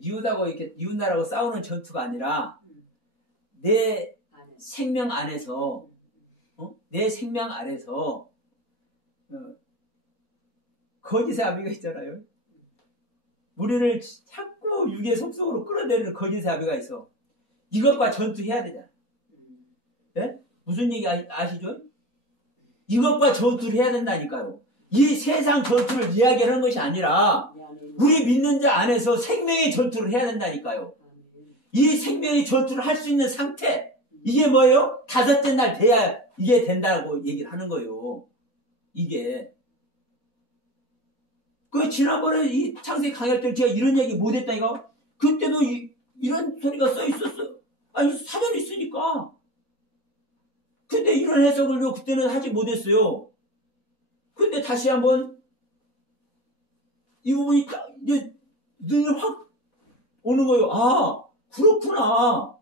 이웃나라하고 싸우는 전투가 아니라 내 생명 안에서 거짓의 아비가 있잖아요. 우리를 자꾸 육의 속속으로 끌어내리는 거짓의 아비가 있어. 이것과 전투해야 되잖아. 네? 무슨 얘기 아시죠? 이것과 전투를 해야 된다니까요. 이 세상 전투를 이야기하는 것이 아니라 우리 믿는 자 안에서 생명의 전투를 해야 된다니까요. 이 생명의 전투를 할 수 있는 상태, 이게 뭐예요? 다섯째 날 돼야 이게 된다고 얘기를 하는 거예요. 이게. 지난번에 이 창세기 강의할 때 제가 이런 얘기 못했다니까. 그때도 이런 소리가 써 있었어. 아니 사전에 있으니까. 근데 이런 해석을 그때는 하지 못했어요. 근데 다시 한번 이 부분이 이제 눈에 확 오는 거예요. 아, 그렇구나.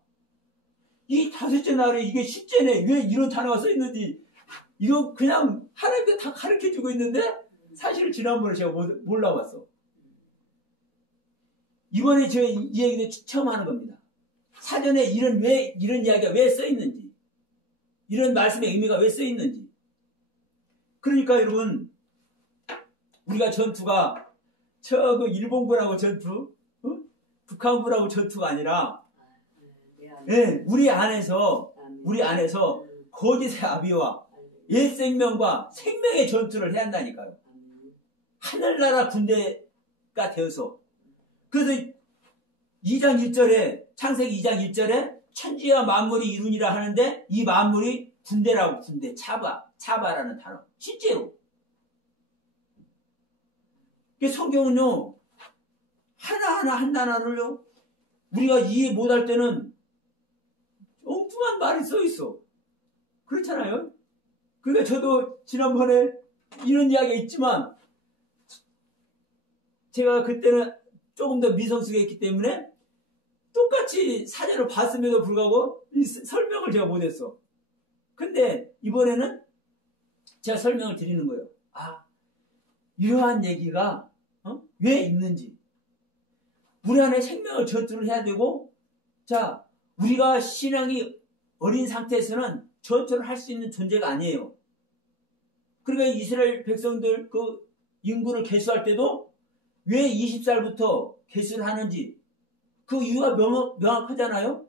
이 다섯째 날에 이게 십제네. 왜 이런 단어가 써 있는지. 이거 그냥 하나님께 다 가르쳐 주고 있는데 사실 지난번에 제가 몰라봤어. 이번에 제가 이 얘기를 처음 하는 겁니다. 사전에 이런 이야기가 왜 써 있는지. 이런 말씀의 의미가 왜 써 있는지. 그러니까 여러분, 우리가 전투가 일본군하고 전투, 북한군하고 전투가 아니라, 네, 우리 안에서 거짓의 아비와 옛 생명과 생명의 전투를 해야 한다니까요. 하늘나라 군대 군대가 되어서. 그래서 2장 1절에 창세기 2장 1절에 천지와 만물이 이루니라 하는데 이 만물이 군대라고. 군대. 차바라는 단어. 실제로. 성경은요 하나하나 한 단어를요 우리가 이해 못할 때는 엉뚱한 말이 써 있어. 그렇잖아요. 그러니까 저도 지난번에 이런 이야기가 있지만 제가 그때는 조금 더 미성숙했기 때문에 똑같이 사전을 봤음에도 불구하고 이 설명을 제가 못했어. 근데 이번에는 제가 설명을 드리는 거예요. 이러한 얘기가 왜 있는지. 우리 안에 생명을 전투를 해야 되고, 자, 우리가 신앙이 어린 상태에서는 전투를 할 수 있는 존재가 아니에요. 그러니까 이스라엘 백성들 그 인구를 계수할 때도 왜 20살부터 계수를 하는지 그 이유가 명확하잖아요.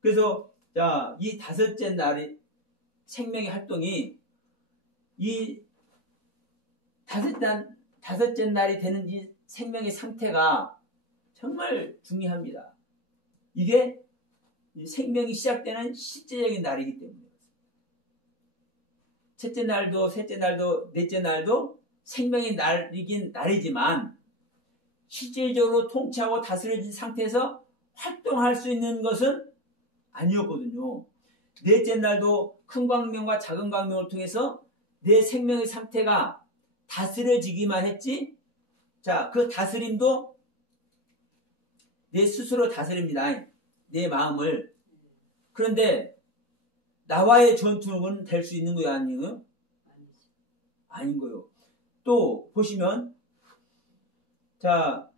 그래서 자, 이 다섯째 날이 생명의 활동이 이 다섯째 날이 되는 이 생명의 상태가 정말 중요합니다. 이게 생명이 시작되는 실제적인 날이기 때문에. 첫째 날도, 셋째 날도, 넷째 날도 생명의 날이긴 날이지만 실질적으로 통치하고 다스려진 상태에서 활동할 수 있는 것은 아니었거든요. 넷째 날도 큰 광명과 작은 광명을 통해서 내 생명의 상태가 다스려지기만 했지. 자, 그 다스림도 내 스스로 다스립니다. 내 마음을. 그런데 나와의 전투는 될 수 있는 거야, 아니에요? 아닌 거요. 또 보시면 자,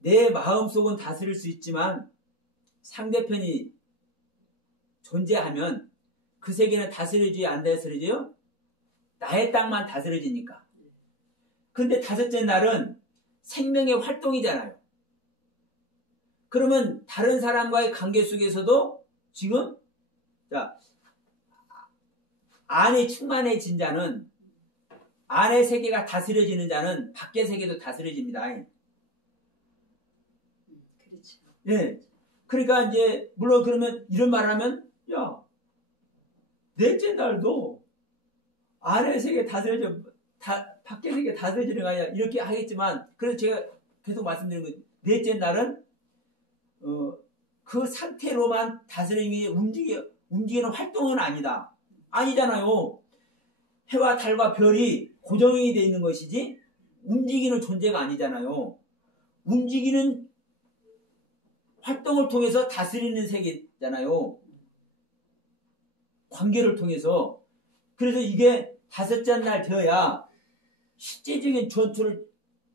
내 마음속은 다스릴 수 있지만 상대편이 존재하면 그 세계는 다스려지지 안 다스려져요? 나의 땅만 다스려지니까. 그런데 다섯째 날은 생명의 활동이잖아요. 그러면 다른 사람과의 관계 속에서도 지금 자, 안에 충만해진 자는 안의 세계가 다스려지는 자는 밖의 세계도 다스려집니다. 그렇죠. 예. 그러니까 이제 물론 그러면 이런 말을 하면 야, 넷째 날도 안의 세계 다스려져 밖의 세계 다스려지는 거 아니야 이렇게 하겠지만 그래서 제가 계속 말씀드리는 건 넷째 날은 그 상태로만 다스림이 움직이는 활동은 아니다. 아니잖아요. 해와 달과 별이 고정이 되어 있는 것이지 움직이는 존재가 아니잖아요. 움직이는 활동을 통해서 다스리는 세계잖아요. 관계를 통해서. 그래서 이게 다섯째 날 되어야 실제적인 전투를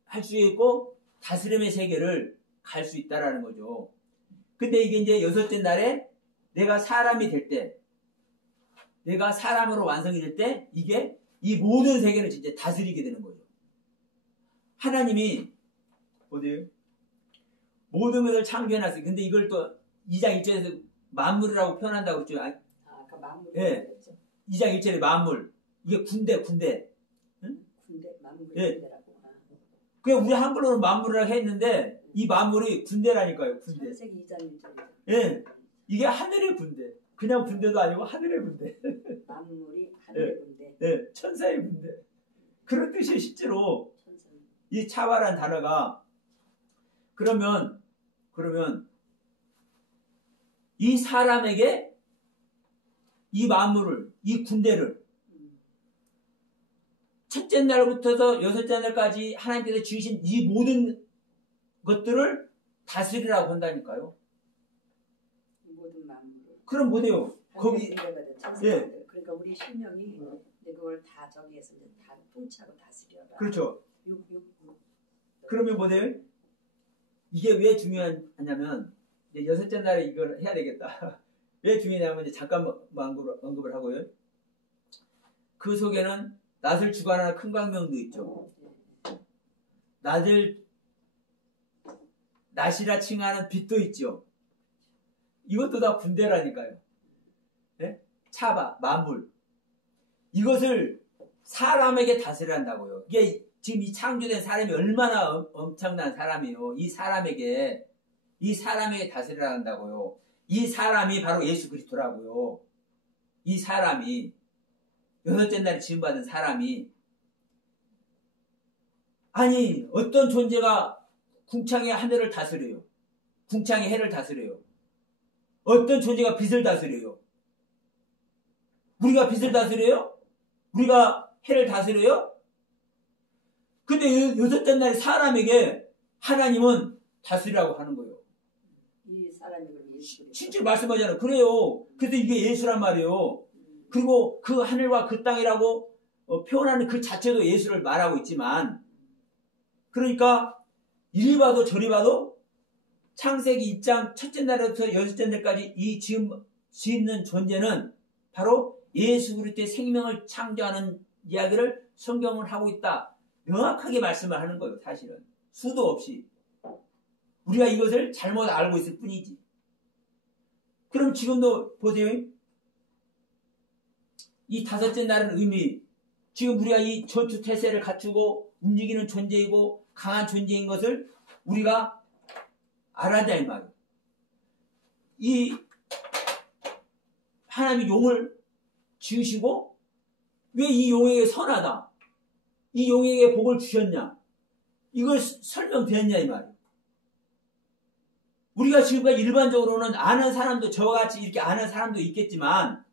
할 수 있고 다스림의 세계를 갈 수 있다라는 거죠. 근데 이게 이제 여섯째 날에 내가 사람이 될 때, 내가 사람으로 완성이 될 때 이게 이 모든 세계를 진짜 다스리게 되는 거죠. 하나님이 어디에요? 모든 것을 창조해놨어요. 근데 이걸 또 2장 1절에서 만물이라고 표현한다고 그랬죠. 아까 만물. 예. 2장 1절에 만물. 이게 군대. 응? 군대, 만물 예. 군대라고. 그냥 우리 한글로는 만물이라고 했는데 이 만물이 군대라니까요. 군대. 창세기 2장 1절. 예. 이게 하늘의 군대. 그냥 군대도 아니고 하늘의 군대. 만물이 하늘의 예. 군대. 예. 천사의 군대. 그런 뜻이 실제로 이 차바란 단어가 그러면 이 사람에게 이 만물을, 이 군대를 첫째 날부터서 여섯째 날까지 하나님께서 지으신 이 모든 것들을 다스리라고 한다니까요. 모든 만물을. 그럼 뭐래요? 거기 예. 그러니까 우리 신령이 그걸 다 저기에서 이제 다 통치하고 다스려라. 그렇죠. 그러면 뭐래요? 이게 왜 중요하냐면 이제 여섯째 날에 이걸 해야 되겠다. 왜 중요하냐면 이제 잠깐 언급을 하고요. 그 속에는 낫을 주관하는 큰 광명도 있죠. 낫이라 칭하는 빛도 있죠. 이것도 다 군대라니까요. 네? 차바, 만물. 이것을 사람에게 다스린다고요. 이게 지금 이 창조된 사람이 얼마나 엄청난 사람이에요. 이 사람에게 다스리라 한다고요. 이 사람이 바로 예수 그리스도라고요. 이 사람이 여섯째 날에 지음받은 사람이 아니 어떤 존재가 궁창의 하늘을 다스려요. 궁창의 해를 다스려요. 어떤 존재가 빛을 다스려요. 우리가 빛을 다스려요? 우리가 해를 다스려요? 근데 여섯째 날에 사람에게 하나님은 다스리라고 하는 거예요. 이 사람이 예수. 실제로 말씀하잖아요. 그래요. 그래서 이게 예수란 말이에요. 그리고 그 하늘과 그 땅이라고 표현하는 그 자체도 예수를 말하고 있지만, 그러니까 이리 봐도 저리 봐도 창세기 1장 첫째 날부터 여섯째 날까지 이 짓는 존재는 바로 예수 그리스도의 생명을 창조하는 이야기를 성경은 하고 있다. 명확하게 말씀을 하는 거예요. 사실은 수도 없이 우리가 이것을 잘못 알고 있을 뿐이지. 그럼 지금도 보세요. 이 다섯째 날은 의미, 지금 우리가 이 전투 태세를 갖추고 움직이는 존재이고 강한 존재인 것을 우리가 알아야 될 말이에요. 이 하나님이 용을 지으시고 왜 이 용에게 선하다, 이 용에게 복을 주셨냐, 이걸 설명되었냐 이 말이에요. 우리가 지금까지 일반적으로는 아는 사람도 저와 같이 이렇게 아는 사람도 있겠지만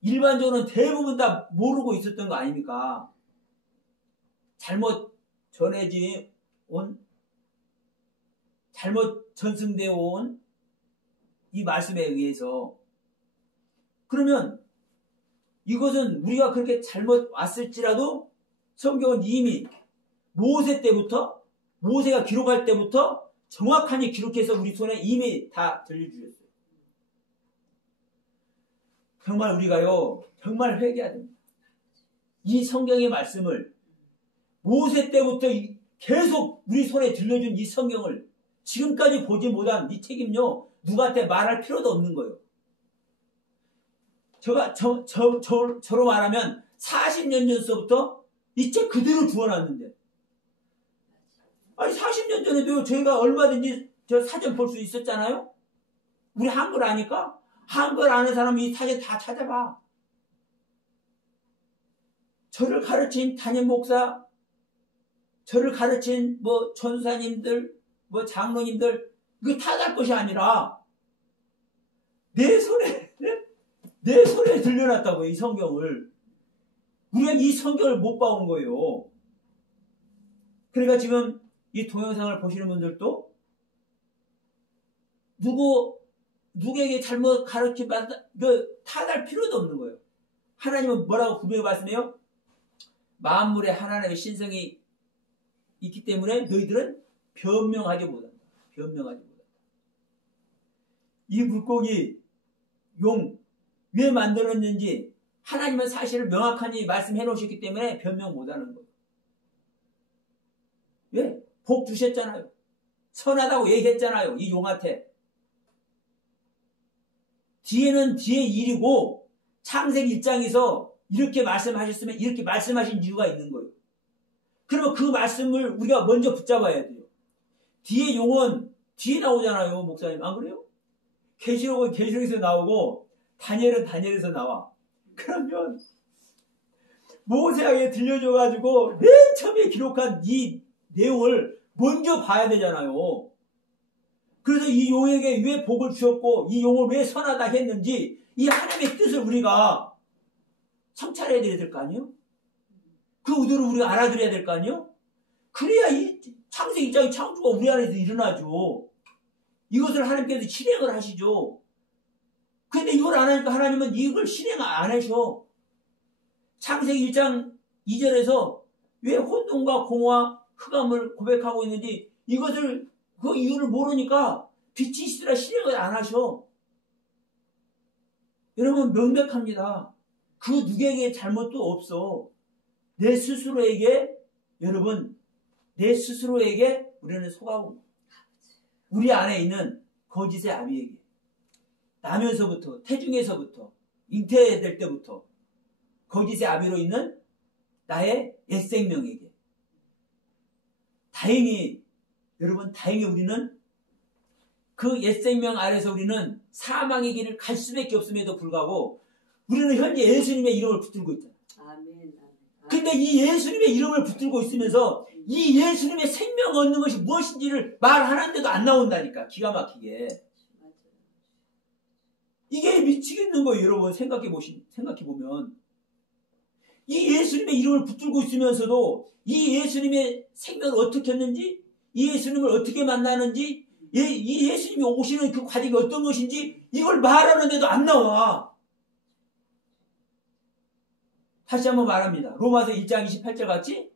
일반적으로는 대부분 다 모르고 있었던 거 아닙니까? 잘못 전해지 온, 잘못 전승되어 온 이 말씀에 의해서. 그러면 이것은 우리가 그렇게 잘못 왔을지라도 성경은 이미 모세 때부터, 모세가 기록할 때부터 정확하게 기록해서 우리 손에 이미 다 들려주셨어요. 정말 우리가요, 정말 회개해야 됩니다. 이 성경의 말씀을 모세 때부터 계속 우리 손에 들려준 이 성경을 지금까지 보지 못한 이 책임요, 누구한테 말할 필요도 없는 거예요. 저로 말하면 40년 전서부터 이 책 그대로 주워놨는데, 아니 40년 전에도 저희가 얼마든지 저 사전 볼 수 있었잖아요. 우리 한글 아니까 한글 아는 사람이 이 사전 다 찾아봐. 저를 가르친 담임 목사, 저를 가르친 뭐 전사님들, 뭐 장로님들, 이거 탓할 것이 아니라 내 손에 들려놨다고, 이 성경을. 우리가 이 성경을 못 봐온 거예요. 그러니까 지금 이 동영상을 보시는 분들도 누구에게 잘못 가르치면 탓할 필요도 없는 거예요. 하나님은 뭐라고 분명히 말씀해요? 만물에 하나님의 신성이 있기 때문에 너희들은 변명하지 못한다. 변명하지 못한다. 이 물고기, 용, 왜 만들었는지 하나님은 사실을 명확하게 말씀해 놓으셨기 때문에 변명 못하는 거예요. 왜? 복 주셨잖아요. 선하다고 얘기했잖아요. 이 용한테. 뒤에는 뒤의 일이고 창세기 1장에서 이렇게 말씀하셨으면 이렇게 말씀하신 이유가 있는 거예요. 그러면 그 말씀을 우리가 먼저 붙잡아야 돼요. 뒤에 용은 뒤에 나오잖아요. 목사님, 안 그래요? 계시록은 계시록에서 나오고 다니엘은 다니엘에서 나와. 그러면 모세에게 들려줘가지고 맨 처음에 기록한 이 내용을 먼저 봐야 되잖아요. 그래서 이 용에게 왜 복을 주셨고 이 용을 왜 선하다 했는지 이 하나님의 뜻을 우리가 성찰해야 될 거 아니에요? 그 의도를 우리가 알아들어야 될 거 아니에요? 그래야 이 창세기 1장의 창조가 우리 안에서 일어나죠. 이것을 하나님께서 실행을 하시죠. 근데 이걸 안 하니까 하나님은 이걸 실행 안 하셔. 창세기 1장 2절에서 왜 혼돈과 공허와 흑암을 고백하고 있는지 이것을 그 이유를 모르니까 빛이 있으라 실행을 안 하셔. 여러분 명백합니다. 그 누구에게 잘못도 없어. 내 스스로에게, 여러분 내 스스로에게 우리는 속아온, 우리 안에 있는 거짓의 아비에게, 나면서부터, 태중에서부터, 잉태될 때부터 거짓의 아비로 있는 나의 옛 생명에게. 다행히 여러분, 다행히 우리는 그 옛 생명 아래서 우리는 사망의 길을 갈 수밖에 없음에도 불구하고 우리는 현재 예수님의 이름을 붙들고 있잖아요. 아멘. 근데 이 예수님의 이름을 붙들고 있으면서 이 예수님의 생명 얻는 것이 무엇인지를 말하는데도 안 나온다니까. 기가 막히게. 이게 미치겠는 거예요. 여러분 생각해보면. 이 예수님의 이름을 붙들고 있으면서도 이 예수님의 생명을 어떻게 했는지, 이 예수님을 어떻게 만나는지, 이 예수님이 오시는 그 과정이 어떤 것인지 이걸 말하는데도 안 나와. 다시 한번 말합니다. 로마서 1장 28절 같이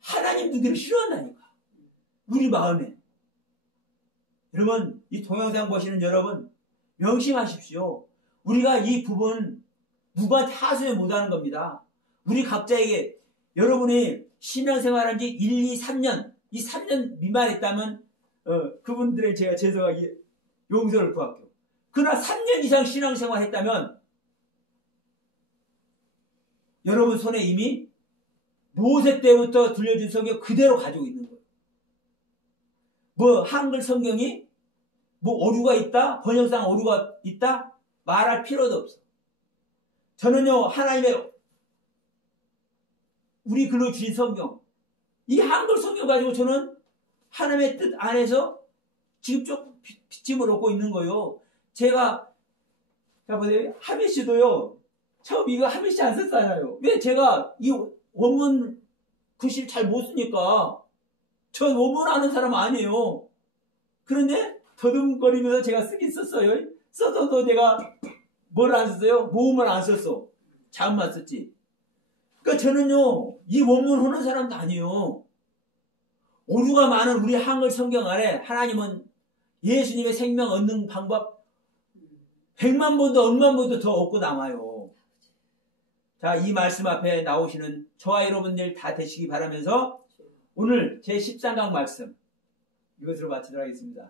하나님 누구를 싫어한다니까. 우리 마음에. 여러분, 이 동영상 보시는 여러분 명심하십시오. 우리가 이 부분 누구한테 하소연 못하는 겁니다. 우리 각자에게 여러분이 신앙생활한 지 1, 2, 3년 이 3년 미만했다면 그분들의 제가 죄송하게 용서를 구할게요. 그러나 3년 이상 신앙생활 했다면 여러분 손에 이미 모세 때부터 들려준 성경 그대로 가지고 있는 거예요. 뭐 한글 성경이 뭐 오류가 있다, 번역상 오류가 있다 말할 필요도 없어. 저는요, 하나님의 우리 글로 주신 성경, 이 한글 성경 가지고 저는 하나님의 뜻 안에서 지금 좀 비침을 얻고 있는 거예요. 제가 자 보세요. 하민 씨도요, 처음 이거 하민 씨 안 썼잖아요. 왜? 제가 이 원문 글씨를 잘 못 쓰니까. 전 원문 아는 사람 아니에요. 그런데 더듬거리면서 제가 쓰긴 썼어요. 써도 제가 뭘 안 썼어요? 모음을 안 썼어. 자음만 썼지. 그러니까 저는요, 이 원문 하는 사람도 아니에요. 오류가 많은 우리 한글 성경 안에 하나님은 예수님의 생명 얻는 방법 100만 번도 억만 번도 더 얻고 남아요. 자, 이 말씀 앞에 나오시는 저와 여러분들 다 되시기 바라면서 오늘 제 13강 말씀 이것으로 마치도록 하겠습니다.